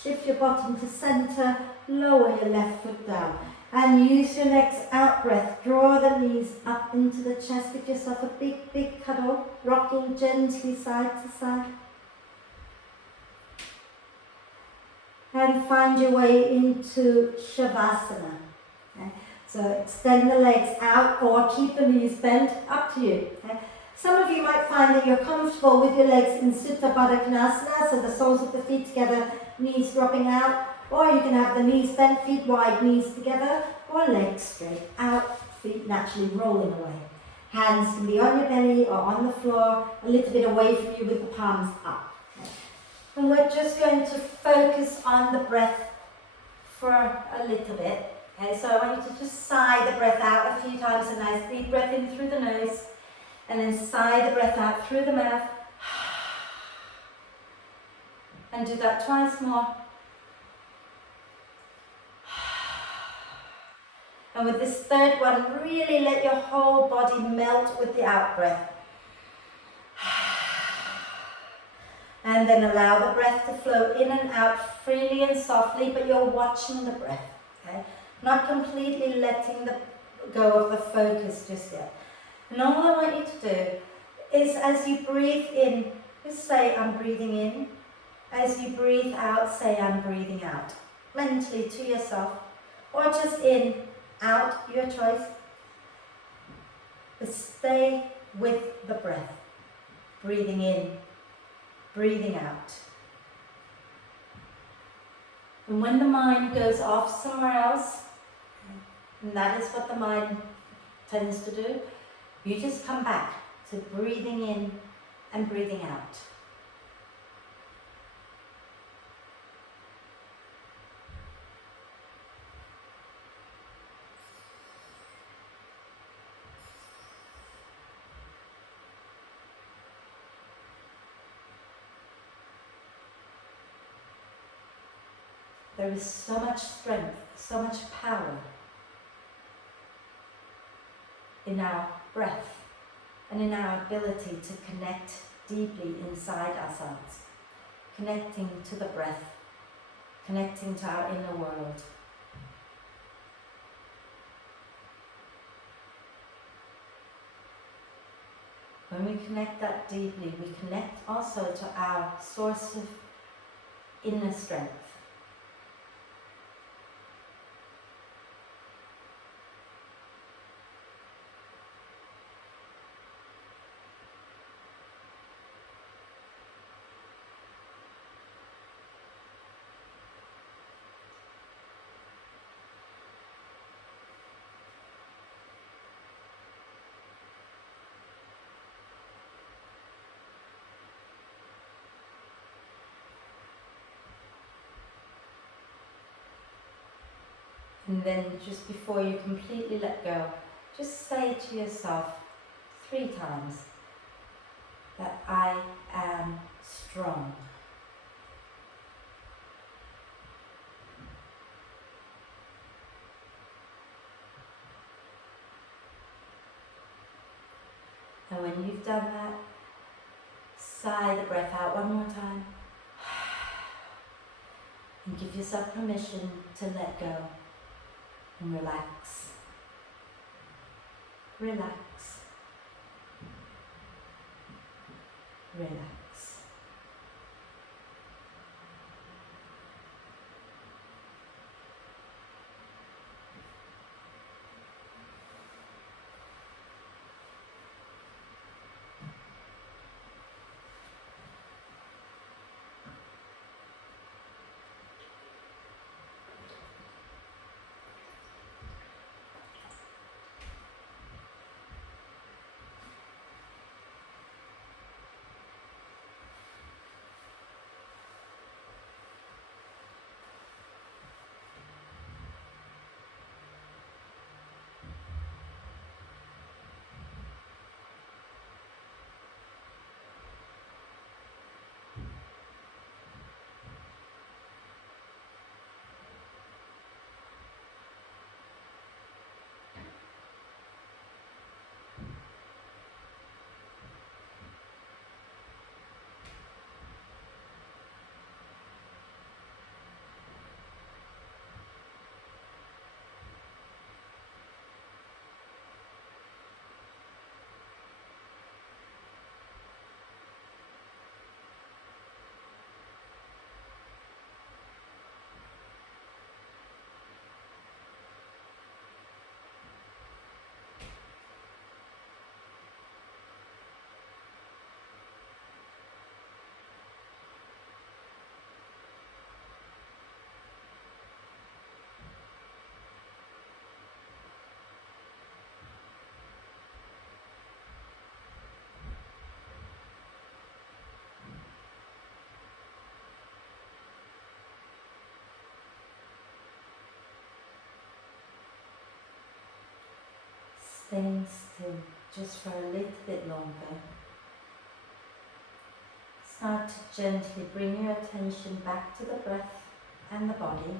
Shift your bottom to center. Lower your left foot down. And use your next out breath. Draw the knees up into the chest. Give yourself a big, big cuddle. Rocking gently side to side. And find your way into Shavasana. Okay? So extend the legs out or keep the knees bent, up to you. Okay? Some of you might find that you're comfortable with your legs in Supta Baddha Konasana, so the soles of the feet together, knees dropping out, or you can have the knees bent, feet wide, knees together, or legs straight out, feet naturally rolling away. Hands can be on your belly or on the floor, a little bit away from you with the palms up. Okay. And we're just going to focus on the breath for a little bit. Okay, so I want you to just sigh the breath out a few times, a nice deep breath in through the nose, and then sigh the breath out through the mouth. And do that twice more. And with this third one, really let your whole body melt with the out breath. And then allow the breath to flow in and out freely and softly, but you're watching the breath. Okay? Not completely letting go of the focus just yet. And all I want you to do is, as you breathe in, just say, I'm breathing in. As you breathe out, say, I'm breathing out. Mentally to yourself. Or just in, out, your choice. But stay with the breath. Breathing in, breathing out. And when the mind goes off somewhere else, and that is what the mind tends to do, you just come back to breathing in and breathing out. There is so much strength, so much power in our breath and in our ability to connect deeply inside ourselves, connecting to the breath, connecting to our inner world. When we connect that deeply, we connect also to our source of inner strength. And then just before you completely let go, just say to yourself 3 times that I am strong. And when you've done that, sigh the breath out one more time. And give yourself permission to let go. And relax. Relax. Relax. staying still just for a little bit longer. Start to gently bring your attention back to the breath and the body.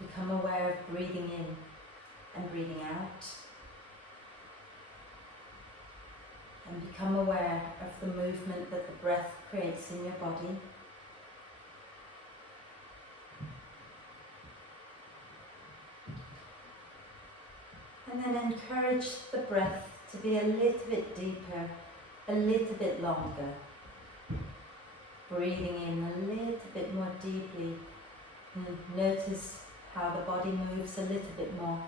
Become aware of breathing in and breathing out. And become aware of the movement that the breath creates in your body. And then encourage the breath to be a little bit deeper, a little bit longer. Breathing in a little bit more deeply. And notice how the body moves a little bit more.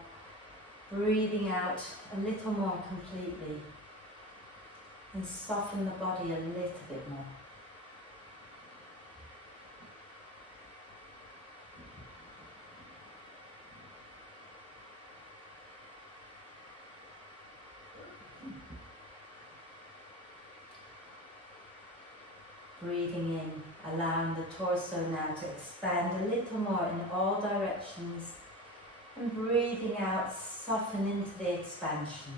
Breathing out a little more completely. And soften the body a little bit more. Breathing in, allowing the torso now to expand a little more in all directions. And breathing out, soften into the expansion.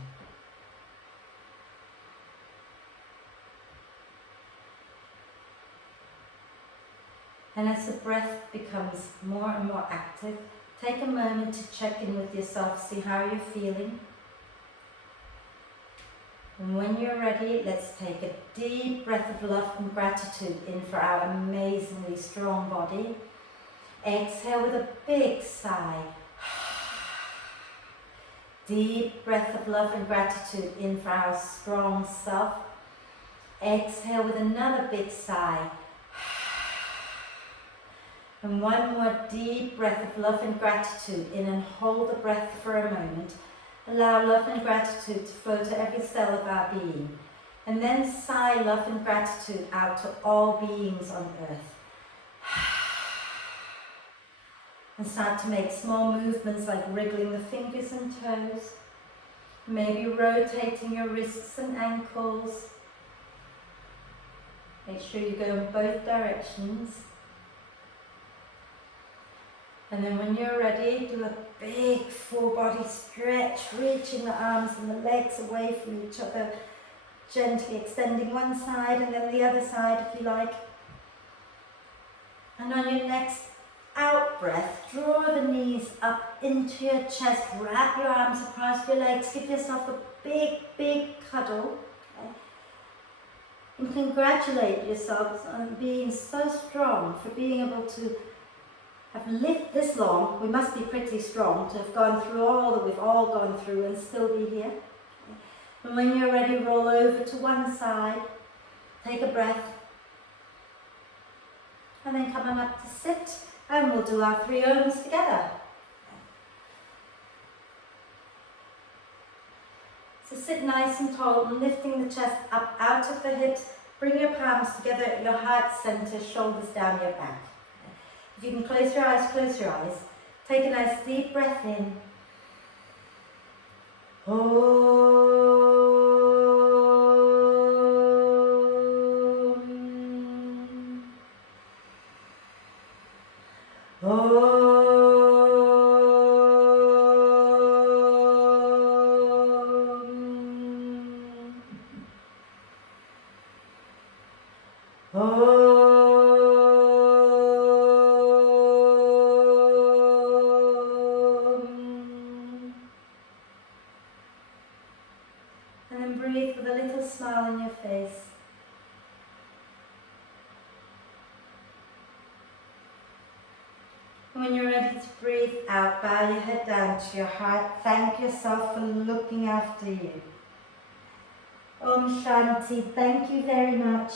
And as the breath becomes more and more active, take a moment to check in with yourself, see how you're feeling. And when you're ready, let's take a deep breath of love and gratitude in for our amazingly strong body. Exhale with a big sigh. Deep breath of love and gratitude in for our strong self. Exhale with another big sigh. And one more deep breath of love and gratitude in, and hold the breath for a moment. Allow love and gratitude to flow to every cell of our being. And then sigh love and gratitude out to all beings on earth. And start to make small movements like wriggling the fingers and toes. Maybe rotating your wrists and ankles. Make sure you go in both directions. And then when you're ready, do a big full body stretch, reaching the arms and the legs away from each other, gently extending one side and then the other side if you like. And on your next out breath, draw the knees up into your chest, wrap your arms across your legs, give yourself a big, big cuddle. Okay? And congratulate yourselves on being so strong, for being able to have lived this long. We must be pretty strong to have gone through all that we've all gone through and still be here. And when you're ready, roll over to one side, take a breath, and then come on up to sit, and we'll do our 3 Oms together. So sit nice and tall and lifting the chest up out of the hips, bring your palms together at your heart center, shoulders down your back. If you can close your eyes, close your eyes. Take a nice deep breath in. And then breathe with a little smile on your face. When you're ready to breathe out, bow your head down to your heart. Thank yourself for looking after you. Om Shanti, thank you very much.